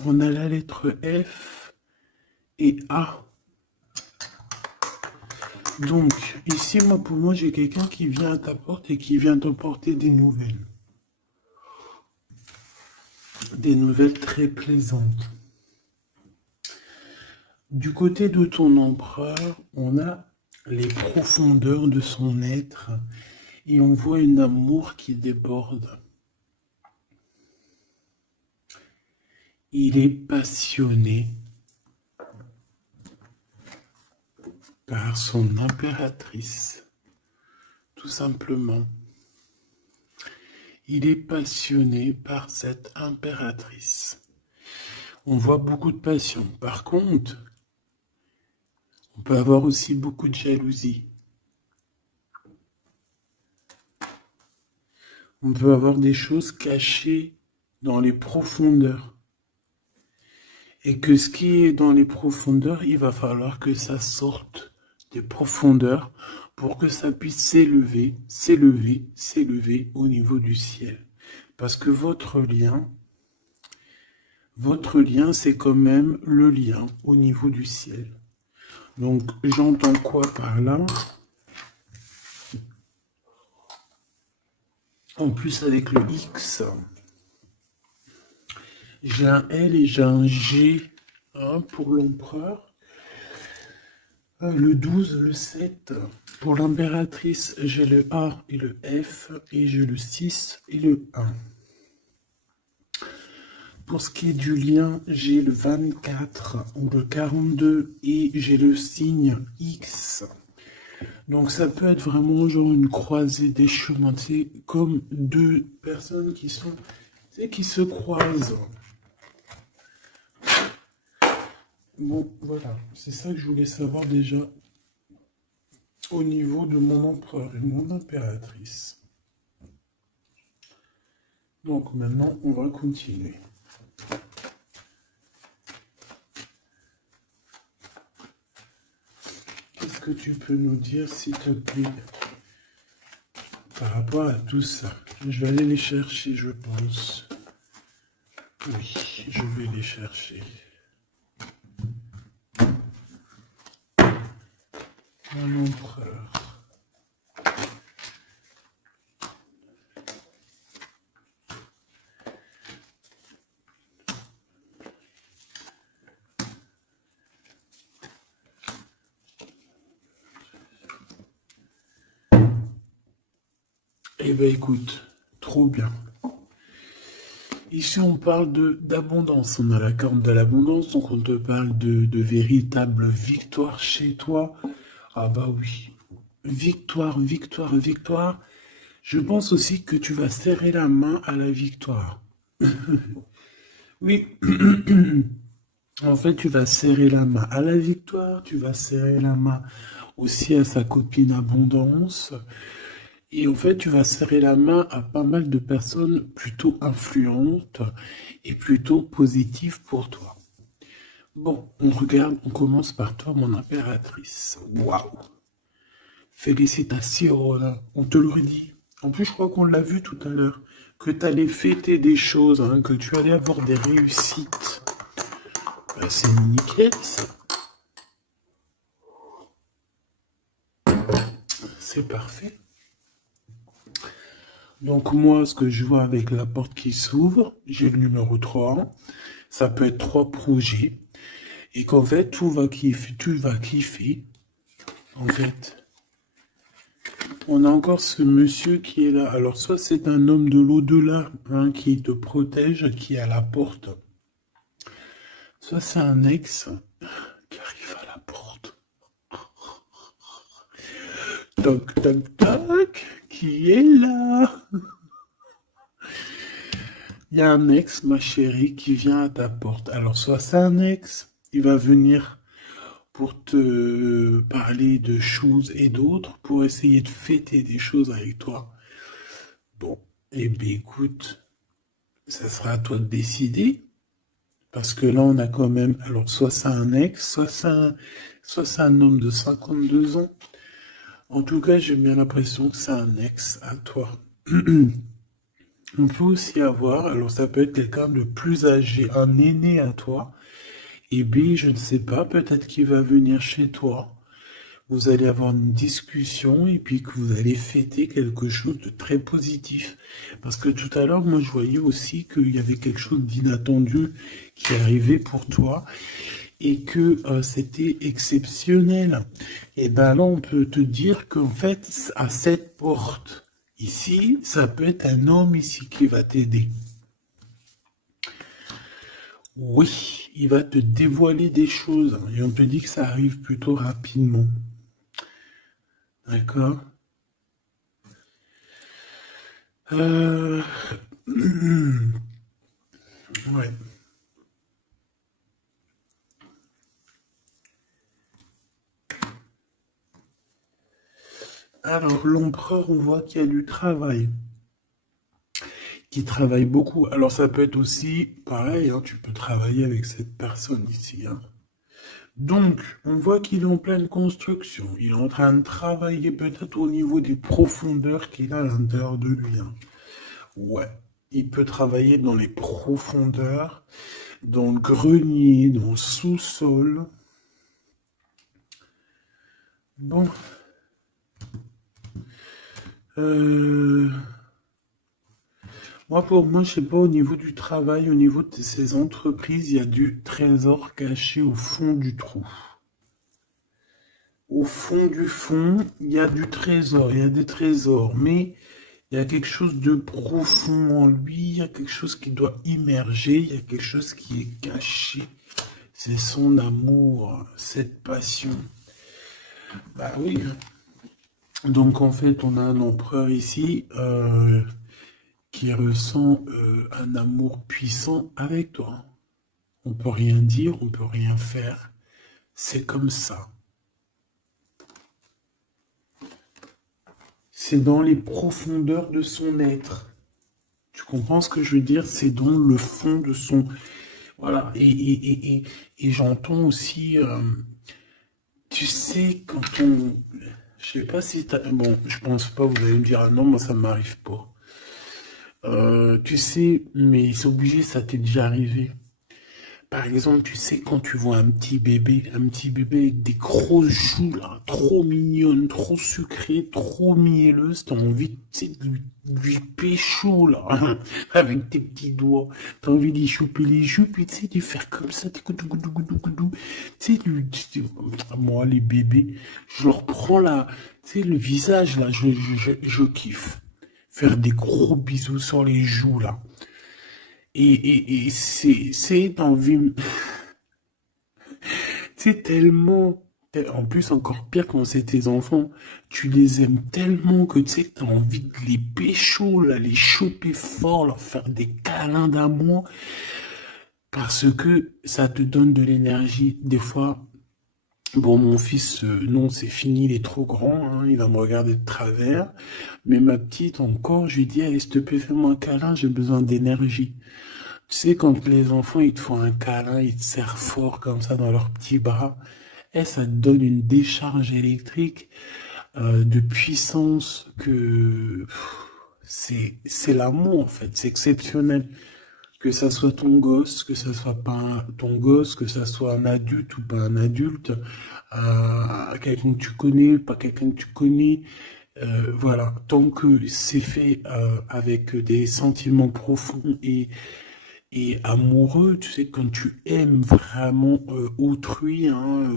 On a la lettre F et A. Donc, ici, pour moi, j'ai quelqu'un qui vient à ta porte et qui vient t'emporter des nouvelles. Des nouvelles très plaisantes. Du côté de ton empereur, on a les profondeurs de son être et on voit un amour qui déborde. Il est passionné par son impératrice, tout simplement. Il est passionné par cette impératrice. On voit beaucoup de passion. Par contre, on peut avoir aussi beaucoup de jalousie. On peut avoir des choses cachées dans les profondeurs. Et que ce qui est dans les profondeurs, il va falloir que ça sorte des profondeurs pour que ça puisse s'élever, s'élever, s'élever au niveau du ciel. Parce que votre lien, c'est quand même le lien au niveau du ciel. Donc, j'entends quoi par là? En plus, avec le X, j'ai un L et j'ai un G pour l'empereur. Le 12, le 7. Pour l'impératrice, j'ai le A et le F. Et j'ai le 6 et le 1. Pour ce qui est du lien, j'ai le 24 ou le 42 et j'ai le signe X. Donc ça peut être vraiment genre une croisée des chemins. C'est comme deux personnes qui se croisent. Bon, voilà. C'est ça que je voulais savoir déjà au niveau de mon empereur et mon impératrice. Donc maintenant, on va continuer. Qu'est-ce que tu peux nous dire, s'il te plaît, par rapport à tout ça? Je vais aller les chercher, je pense. Oui, je vais les chercher. Mon empereur. Eh bien, écoute, trop bien. Ici, on parle d'abondance. On a la carte de l'abondance, donc on te parle de véritable victoire chez toi. Ah bah oui. Victoire, victoire, victoire. Je pense aussi que tu vas serrer la main à la victoire. Oui. En fait, tu vas serrer la main à la victoire, tu vas serrer la main aussi à sa copine abondance. Et en fait, tu vas serrer la main à pas mal de personnes plutôt influentes et plutôt positives pour toi. Bon, on regarde, on commence par toi, mon impératrice. Waouh! Félicitations, là. On te l'aurait dit. En plus, je crois qu'on l'a vu tout à l'heure, que tu allais fêter des choses, hein, que tu allais avoir des réussites. Bah, c'est nickel, ça. C'est parfait. Donc moi, ce que je vois avec la porte qui s'ouvre, j'ai le numéro 3. Ça peut être 3 projets. Et qu'en fait, tu vas kiffer. En fait, on a encore ce monsieur qui est là. Alors, soit c'est un homme de l'au-delà hein, qui te protège, qui est à la porte. Soit c'est un ex qui arrive à la porte. Toc, toc, toc, qui est là? il y a un ex, ma chérie, qui vient à ta porte. Alors, soit c'est un ex, il va venir pour te parler de choses et d'autres, pour essayer de fêter des choses avec toi. Bon, eh bien, écoute, ça sera à toi de décider. Parce que là, on a quand même, alors, soit c'est un ex, soit c'est un homme de 52 ans. En tout cas, j'ai bien l'impression que c'est un ex à toi. On peut aussi avoir, alors ça peut être quelqu'un de plus âgé, un aîné à toi. Et B, je ne sais pas, peut-être qu'il va venir chez toi. Vous allez avoir une discussion et puis que vous allez fêter quelque chose de très positif. Parce que tout à l'heure, moi, je voyais aussi qu'il y avait quelque chose d'inattendu qui arrivait pour toi et que c'était exceptionnel. Et ben là, on peut te dire qu'en fait, à cette porte ici, ça peut être un homme ici qui va t'aider. Oui, il va te dévoiler des choses et on te dit que ça arrive plutôt rapidement. D'accord? Euh... Ouais. Alors, l'empereur, on voit qu'il y a du travail, qui travaille beaucoup. Alors, ça peut être aussi pareil, hein, tu peux travailler avec cette personne ici, hein. Donc, on voit qu'il est en pleine construction. Il est en train de travailler peut-être au niveau des profondeurs qu'il a à l'intérieur de lui, hein. Ouais. Il peut travailler dans les profondeurs, dans le grenier, dans le sous-sol. Bon. Euh... Moi, pour moi, je sais pas, au niveau du travail, au niveau de ces entreprises, il y a du trésor caché au fond du trou. Au fond du fond, il y a du trésor, il y a des trésors, mais il y a quelque chose de profond en lui, il y a quelque chose qui doit immerger, il y a quelque chose qui est caché. C'est son amour, cette passion. Bah oui. Donc en fait, on a un empereur ici qui ressent un amour puissant avec toi. On peut rien dire, on peut rien faire. C'est comme ça. C'est dans les profondeurs de son être. Tu comprends ce que je veux dire? C'est dans le fond de son... Voilà. Et j'entends aussi... tu sais, quand on... Je sais pas si t'as... Bon, je pense pas, vous allez me dire, ah non, moi ça m'arrive pas. Tu sais, mais c'est obligé, ça t'est déjà arrivé. Par exemple, tu sais, quand tu vois un petit bébé avec des grosses joues, là, trop mignonnes, trop sucrées, trop mielleuses, t'as envie, tu sais, de lui pécho, là, avec tes petits doigts. T'as envie d'y choper les joues, puis tu sais, de faire comme ça, goudou, goudou, goudou, goudou. Tu sais, moi, les bébés, je leur prends là, tu sais, le visage, là, je kiffe. Faire des gros bisous sur les joues, là. Et c'est envie, c'est tellement, en plus encore pire quand c'est tes enfants, tu les aimes tellement que tu sais que t'as envie de les pécho, là, les choper fort, leur faire des câlins d'amour, parce que ça te donne de l'énergie. Des fois, bon, mon fils, non, c'est fini, il est trop grand, hein, il va me regarder de travers, mais ma petite encore, je lui dis, allez, s'il te plaît, fais-moi un câlin, j'ai besoin d'énergie. Tu sais, quand les enfants, ils te font un câlin, ils te serrent fort comme ça dans leurs petits bras, et ça te donne une décharge électrique de puissance que c'est l'amour en fait, c'est exceptionnel. Que ça soit ton gosse, que ça soit pas ton gosse, que ça soit un adulte ou pas un adulte, quelqu'un que tu connais, pas quelqu'un que tu connais, voilà, tant que c'est fait avec des sentiments profonds et amoureux, tu sais, quand tu aimes vraiment autrui, hein,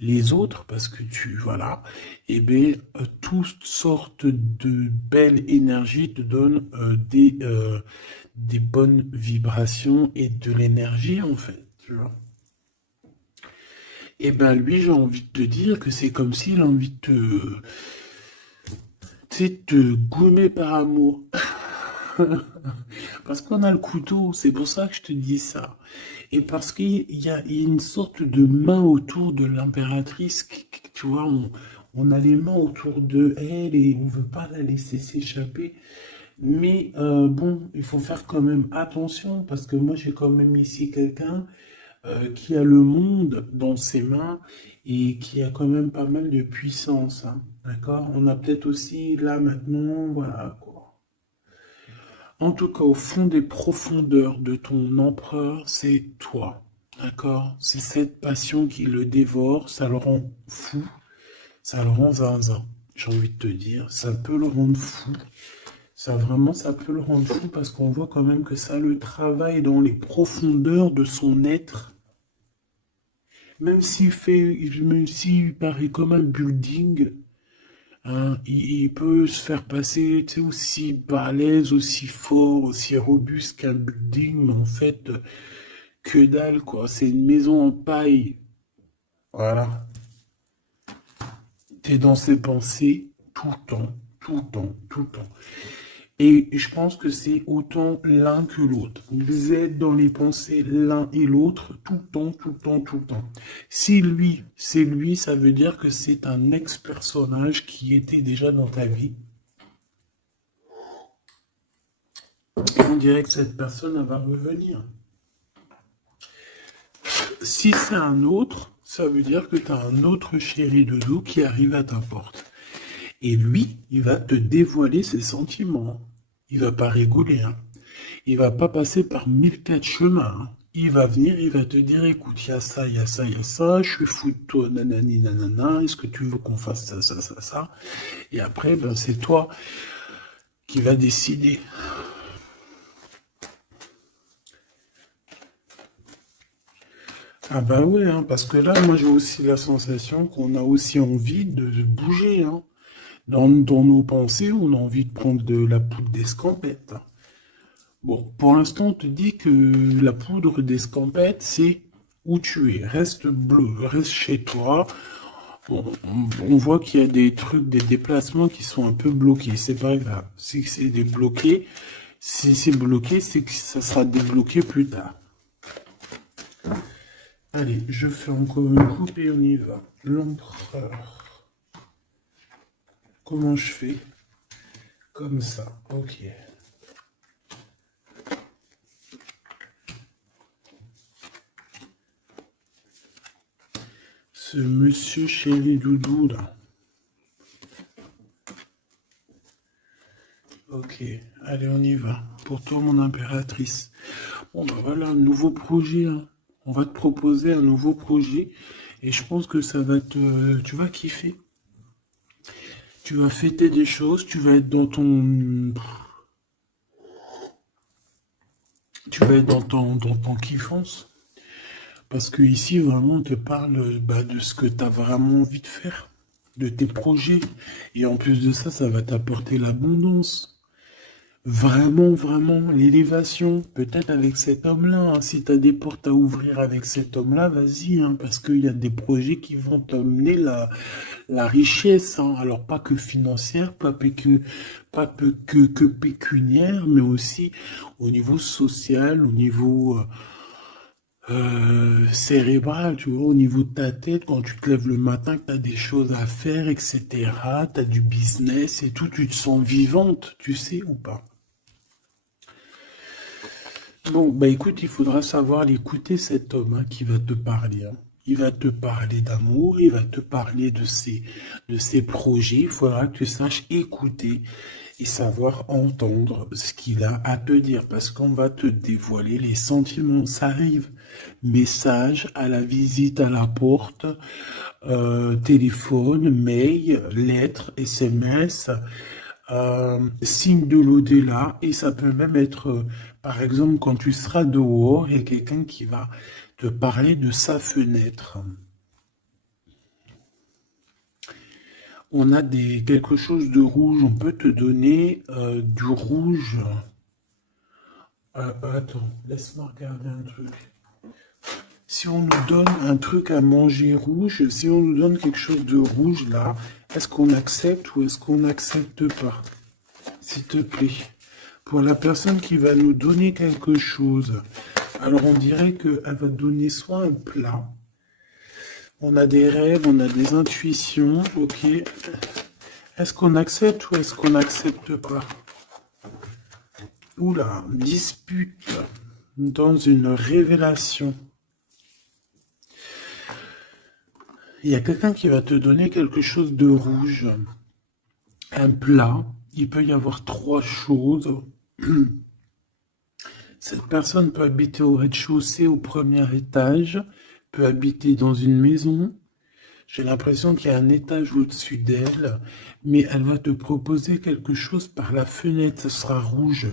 les autres, parce que tu, voilà, et bien, toutes sortes de belles énergies te donnent des bonnes vibrations et de l'énergie, en fait, tu vois. Et ben lui, j'ai envie de te dire que c'est comme s'il a envie de te, tu sais, te goumer par amour. Parce qu'on a le couteau, c'est pour ça que je te dis ça. Et parce qu'il y a une sorte de main autour de l'impératrice, tu vois, on a les mains autour de elle et on veut pas la laisser s'échapper. Mais bon, il faut faire quand même attention parce que moi j'ai quand même ici quelqu'un qui a le monde dans ses mains et qui a quand même pas mal de puissance, hein. D'accord? On a peut-être aussi là maintenant, voilà quoi. En tout cas, au fond des profondeurs de ton empereur, c'est toi. D'accord? C'est cette passion qui le dévore, ça le rend fou, ça le rend zinzin. J'ai envie de te dire, ça peut le rendre fou. Ça vraiment, ça peut le rendre fou parce qu'on voit quand même que ça le travaille dans les profondeurs de son être. Même s'il paraît comme un building, hein, il peut se faire passer, tu sais, aussi balèze, aussi fort, aussi robuste qu'un building, mais en fait, que dalle, quoi. C'est une maison en paille. Voilà. T'es dans ses pensées tout le temps, tout le temps, tout le temps. Et je pense que c'est autant l'un que l'autre. Vous êtes dans les pensées l'un et l'autre tout le temps, tout le temps, tout le temps. Si lui, c'est lui, ça veut dire que c'est un ex-personnage qui était déjà dans ta vie. Et on dirait que cette personne elle va revenir. Si c'est un autre, ça veut dire que tu as un autre chéri de dos qui arrive à ta porte. Et lui, il va te dévoiler ses sentiments. Il va pas rigoler, hein. Il va pas passer par 1004 chemins, hein. Il va venir, il va te dire, écoute, il y a ça, il y a ça, il y a ça, je suis fou de toi, nanani, nanana, est-ce que tu veux qu'on fasse ça, ça, ça, ça? Et après, ben, c'est toi qui va décider. Ah bah ouais, hein, parce que là, moi j'ai aussi la sensation qu'on a aussi envie de bouger, hein. Dans nos pensées, on a envie de prendre de la poudre d'escampette. Bon, pour l'instant, on te dit que la poudre d'escampette, c'est où tu es. Reste bleu, reste chez toi. Bon, on voit qu'il y a des trucs, des déplacements qui sont un peu bloqués. C'est pas grave. Si c'est débloqué, si c'est bloqué, c'est que ça sera débloqué plus tard. Allez, je fais encore une coupe et on y va. L'empereur. Comment je fais? Comme ça. Ok. Ce monsieur chéri doudou là. Ok, allez on y va. Pour toi mon impératrice. Bon ben voilà, un nouveau projet, hein. On va te proposer un nouveau projet et je pense que ça va te... Tu vas kiffer. Tu vas fêter des choses, tu vas être dans ton... Tu vas être dans ton kiffance. Parce que ici, vraiment, on te parle bah, de ce que tu as vraiment envie de faire, de tes projets. Et en plus de ça, ça va t'apporter l'abondance. Vraiment, vraiment, l'élévation. Peut-être avec cet homme-là, hein. Si tu as des portes à ouvrir avec cet homme-là, vas-y, hein, parce qu'il y a des projets qui vont t'amener la richesse, hein. Alors, pas que financière, pas que pécuniaire, mais aussi au niveau social, au niveau... cérébrale, tu vois, au niveau de ta tête, quand tu te lèves le matin, que tu as des choses à faire, etc., tu as du business et tout, tu te sens vivante, tu sais ou pas? Bon, bah écoute, il faudra savoir l'écouter, cet homme hein, qui va te parler, hein. Il va te parler d'amour, il va te parler de ses projets. Il faudra que tu saches écouter et savoir entendre ce qu'il a à te dire parce qu'on va te dévoiler les sentiments. Ça arrive. Message à la visite à la porte, téléphone, mail, lettres, SMS, signe de l'au-delà et ça peut même être, par exemple, quand tu seras dehors, il y a quelqu'un qui va te parler de sa fenêtre. On a quelque chose de rouge, on peut te donner du rouge. Attends, laisse-moi regarder un truc. Si on nous donne un truc à manger rouge, si on nous donne quelque chose de rouge là, est-ce qu'on accepte ou est-ce qu'on n'accepte pas? S'il te plaît. Pour la personne qui va nous donner quelque chose, alors on dirait qu'elle va donner soit un plat, on a des rêves, on a des intuitions, ok. Est-ce qu'on accepte ou est-ce qu'on n'accepte pas? Oula, dispute dans une révélation. Il y a quelqu'un qui va te donner quelque chose de rouge, un plat. Il peut y avoir trois choses. Cette personne peut habiter au rez-de-chaussée, au premier étage, peut habiter dans une maison. J'ai l'impression qu'il y a un étage au-dessus d'elle, mais elle va te proposer quelque chose par la fenêtre, ce sera rouge.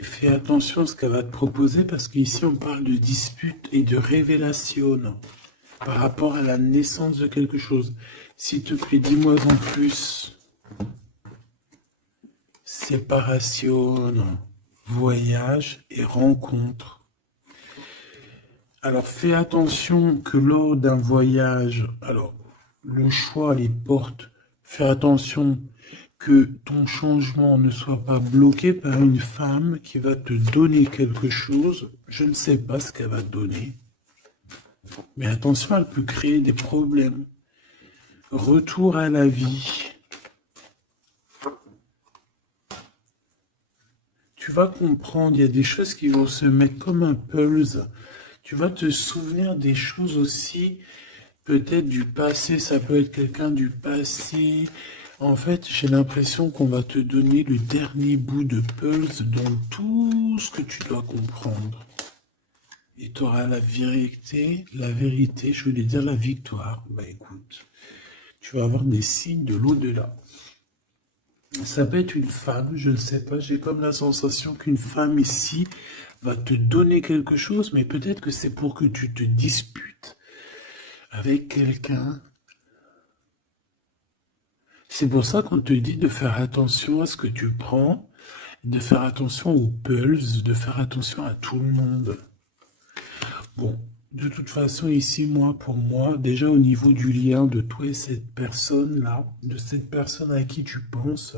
Fais attention à ce qu'elle va te proposer parce qu'ici on parle de dispute et de révélation par rapport à la naissance de quelque chose. S'il te plaît, dis-moi en plus. Séparation, voyage et rencontre. Alors fais attention que lors d'un voyage, alors le choix les porte, fais attention que ton changement ne soit pas bloqué par une femme qui va te donner quelque chose. Je ne sais pas ce qu'elle va te donner. Mais attention, elle peut créer des problèmes. Retour à la vie. Tu vas comprendre, il y a des choses qui vont se mettre comme un puzzle. Tu vas te souvenir des choses aussi, peut-être du passé, ça peut être quelqu'un du passé. En fait, j'ai l'impression qu'on va te donner le dernier bout de puzzle dans tout ce que tu dois comprendre. Et tu auras la vérité, je voulais dire la victoire. Bah écoute, tu vas avoir des signes de l'au-delà. Ça peut être une femme, je ne sais pas, j'ai comme la sensation qu'une femme ici va te donner quelque chose, mais peut-être que c'est pour que tu te disputes avec quelqu'un. C'est pour ça qu'on te dit de faire attention à ce que tu prends, de faire attention aux pulses, de faire attention à tout le monde. Bon, de toute façon, ici, pour moi, déjà au niveau du lien de toi et cette personne-là, de cette personne à qui tu penses,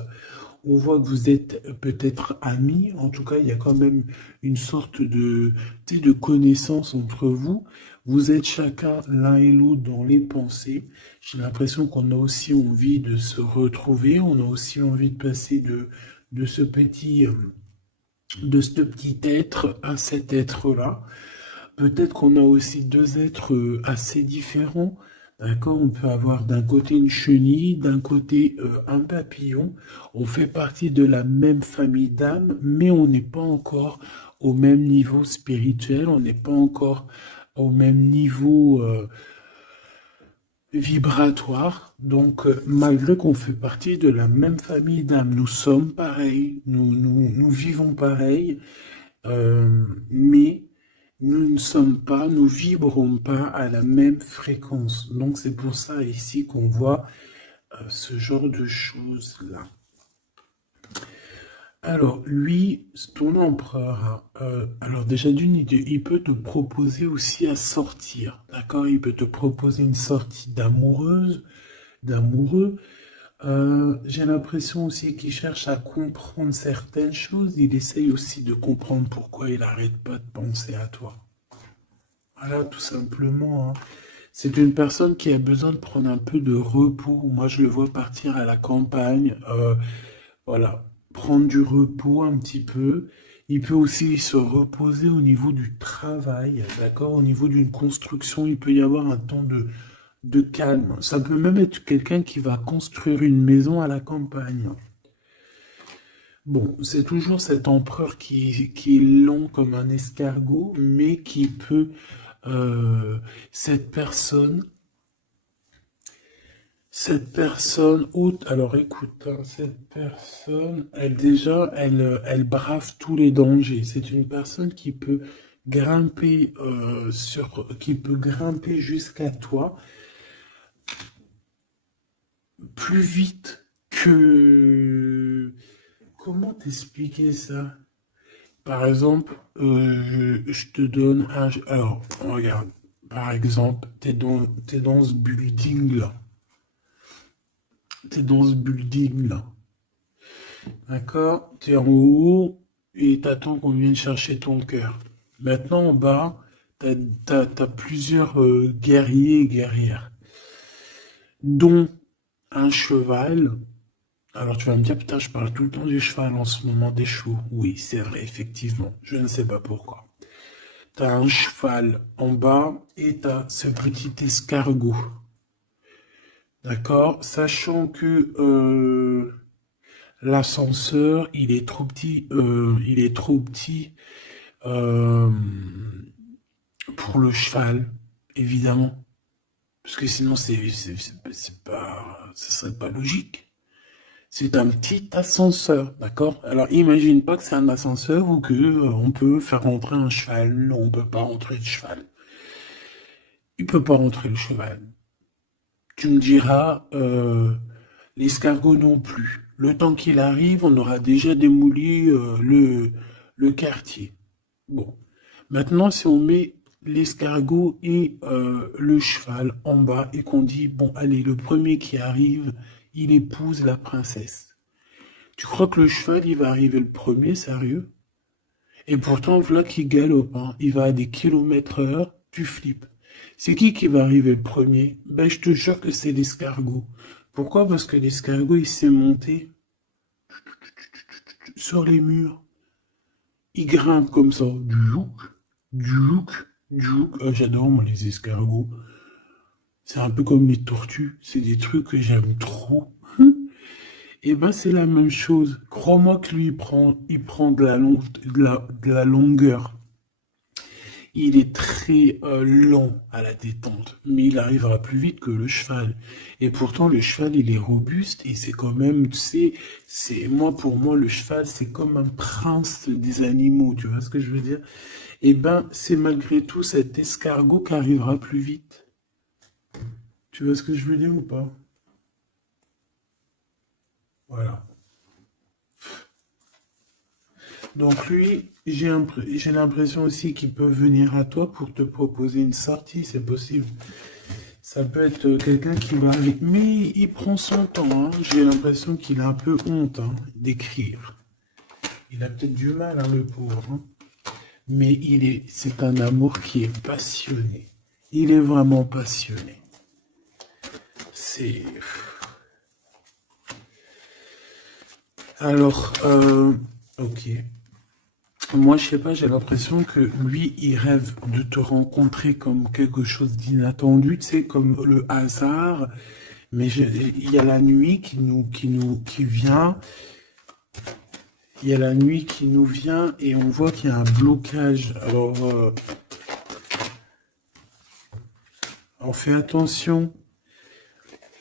on voit que vous êtes peut-être amis. En tout cas, il y a quand même une sorte de connaissance entre vous. Vous êtes chacun l'un et l'autre dans les pensées. J'ai l'impression qu'on a aussi envie de se retrouver. On a aussi envie de passer de ce petit être à cet être-là. Peut-être qu'on a aussi deux êtres assez différents. D'accord, on peut avoir d'un côté une chenille, d'un côté un papillon. On fait partie de la même famille d'âmes, mais on n'est pas encore au même niveau spirituel, on n'est pas encore au même niveau vibratoire. Donc, malgré qu'on fait partie de la même famille d'âmes, nous sommes pareils, nous vivons pareil, mais nous ne sommes pas, nous vibrons pas à la même fréquence. Donc c'est pour ça ici qu'on voit ce genre de choses-là. Alors lui, ton empereur, alors déjà d'une idée, il peut te proposer aussi à sortir, d'accord? Il peut te proposer une sortie d'amoureuse, d'amoureux. J'ai l'impression aussi qu'il cherche à comprendre certaines choses. Il essaye aussi de comprendre pourquoi il n'arrête pas de penser à toi. Voilà, tout simplement, hein. C'est une personne qui a besoin de prendre un peu de repos. Moi, je le vois partir à la campagne. Voilà, prendre du repos un petit peu. Il peut aussi se reposer au niveau du travail, d'accord? Au niveau d'une construction, il peut y avoir un temps de calme. Ça peut même être quelqu'un qui va construire une maison à la campagne. Bon, c'est toujours cet empereur qui est long comme un escargot, mais qui peut, cette personne haute, alors écoute, hein, cette personne, elle brave tous les dangers. C'est une personne qui peut grimper qui peut grimper jusqu'à toi plus vite que, comment t'expliquer ça? Par exemple, je te donne un... Alors, regarde, par exemple, t'es dans ce building-là. T'es dans ce building-là. D'accord? Tu es en haut et t'attends qu'on vienne chercher ton cœur. Maintenant, en bas, t'as plusieurs guerriers et guerrières, dont un cheval. Alors tu vas me dire, putain, je parle tout le temps du cheval en ce moment, des chevaux. Oui, c'est vrai, effectivement. Je ne sais pas pourquoi. T'as un cheval en bas et t'as ce petit escargot. D'accord? Sachant que l'ascenseur, il est trop petit euh, pour le cheval, évidemment. Parce que sinon, c'est pas, ce serait pas logique. C'est un petit ascenseur, d'accord? Alors imagine pas que c'est un ascenseur ou que on peut faire rentrer un cheval. Non, on peut pas rentrer le cheval. Il peut pas rentrer le cheval. Tu me diras, l'escargot non plus. Le temps qu'il arrive, on aura déjà démoli le quartier. Bon. Maintenant, si on met l'escargot et le cheval en bas et qu'on dit, bon, allez, le premier qui arrive, il épouse la princesse. Tu crois que le cheval, il va arriver le premier, sérieux? Et pourtant, voilà qui galope, hein. Il va à des kilomètres heure, tu flippes. C'est qui va arriver le premier? Ben, je te jure que c'est l'escargot. Pourquoi? Parce que l'escargot, il s'est monté sur les murs. Il grimpe comme ça. Du look, du look, du look. Ah, j'adore, moi, les escargots. C'est un peu comme les tortues. C'est des trucs que j'aime trop. Et ben, c'est la même chose. Crois-moi que lui, il prend de la longueur. Il est très lent à la détente, mais il arrivera plus vite que le cheval. Et pourtant, le cheval, il est robuste et c'est quand même, tu sais, moi, pour moi, le cheval, c'est comme un prince des animaux, tu vois ce que je veux dire? Et ben, c'est malgré tout cet escargot qui arrivera plus vite. Tu vois ce que je veux dire ou pas? Voilà. Donc lui, j'ai l'impression aussi qu'il peut venir à toi pour te proposer une sortie, c'est possible. Ça peut être quelqu'un qui va avec... Mais il prend son temps, hein. J'ai l'impression qu'il a un peu honte hein, d'écrire. Il a peut-être du mal, hein, le pauvre. Hein. Mais c'est un amour qui est passionné. Il est vraiment passionné. C'est... Alors, ok. Moi, je sais pas, j'ai l'impression que lui, il rêve de te rencontrer comme quelque chose d'inattendu, tu sais, comme le hasard. Mais il y a la nuit qui vient. Il y a la nuit qui nous vient et on voit qu'il y a un blocage. Alors, on fait attention.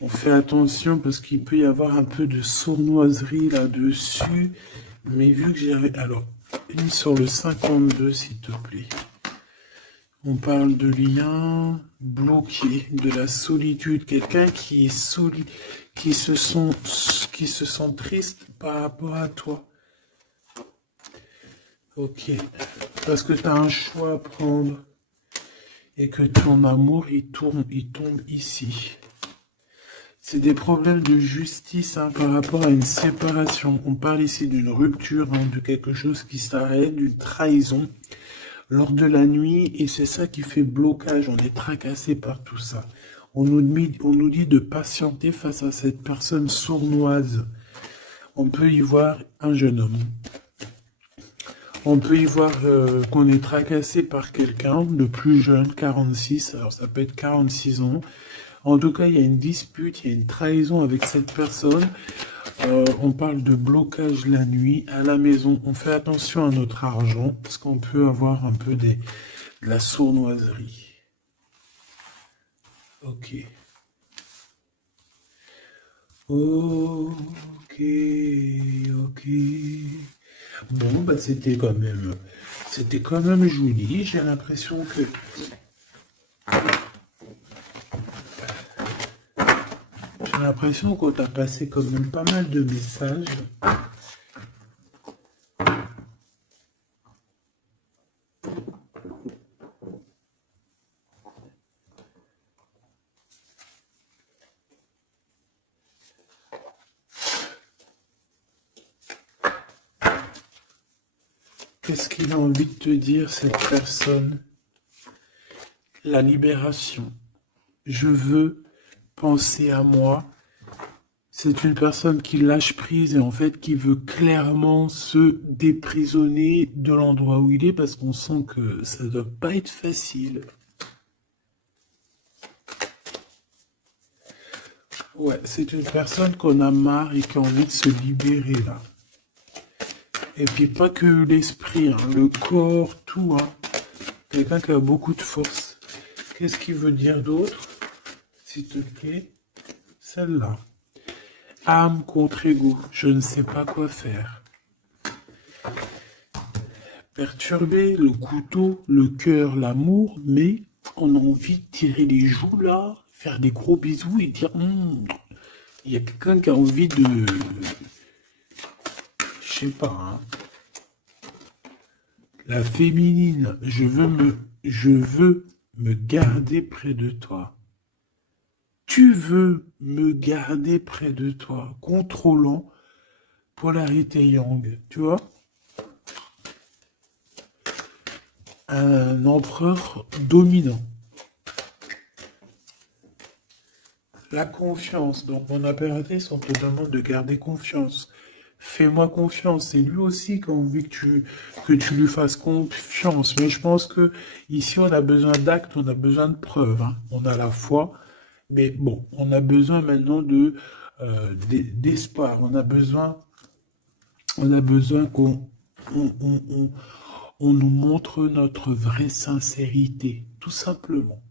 On fait attention parce qu'il peut y avoir un peu de sournoiserie là-dessus. Mais vu que j'ai... Alors, une sur le 52, s'il te plaît. On parle de lien bloqué, de la solitude. Quelqu'un qui est qui se sent triste par rapport à toi. Ok. Parce que tu as un choix à prendre et que ton amour, il tombe ici. C'est des problèmes de justice hein, par rapport à une séparation. On parle ici d'une rupture, hein, de quelque chose qui s'arrête, d'une trahison lors de la nuit et c'est ça qui fait blocage. On est tracassé par tout ça. On nous dit de patienter face à cette personne sournoise. On peut y voir un jeune homme. On peut y voir qu'on est tracassé par quelqu'un de plus jeune, 46, alors ça peut être 46 ans. En tout cas, il y a une dispute, il y a une trahison avec cette personne. On parle de blocage la nuit à la maison. On fait attention à notre argent parce qu'on peut avoir un peu de la sournoiserie. Ok. Ok, ok. Bon, bah c'était quand même joli. J'ai l'impression que J'ai l'impression qu'on t'a passé quand même pas mal de messages. Qu'est-ce qu'il a envie de te dire, cette personne? La libération. Je veux penser à moi. C'est une personne qui lâche prise et en fait qui veut clairement se déprisonner de l'endroit où il est parce qu'on sent que ça ne doit pas être facile. Ouais, c'est une personne qu'on a marre et qui a envie de se libérer là. Et puis pas que l'esprit, hein, le corps, tout. Hein. Quelqu'un qui a beaucoup de force. Qu'est-ce qu'il veut dire d'autre? S'il te plaît, celle-là. Âme contre ego, je ne sais pas quoi faire. Perturbé, le couteau, le cœur, l'amour, mais on a envie de tirer les joues là, faire des gros bisous et dire il y a quelqu'un qui a envie de. Je sais pas, hein. La féminine, je veux me garder près de toi. Tu veux me garder près de toi, contrôlant polarité yang, tu vois? Un empereur dominant. La confiance. Donc, mon impératrice, on te demande de garder confiance. Fais-moi confiance. C'est lui aussi qui a envie que tu lui fasses confiance. Mais je pense que ici, on a besoin d'actes, on a besoin de preuves. Hein. On a la foi. Mais bon, on a besoin maintenant d'espoir. On a besoin qu'on nous montre notre vraie sincérité, tout simplement.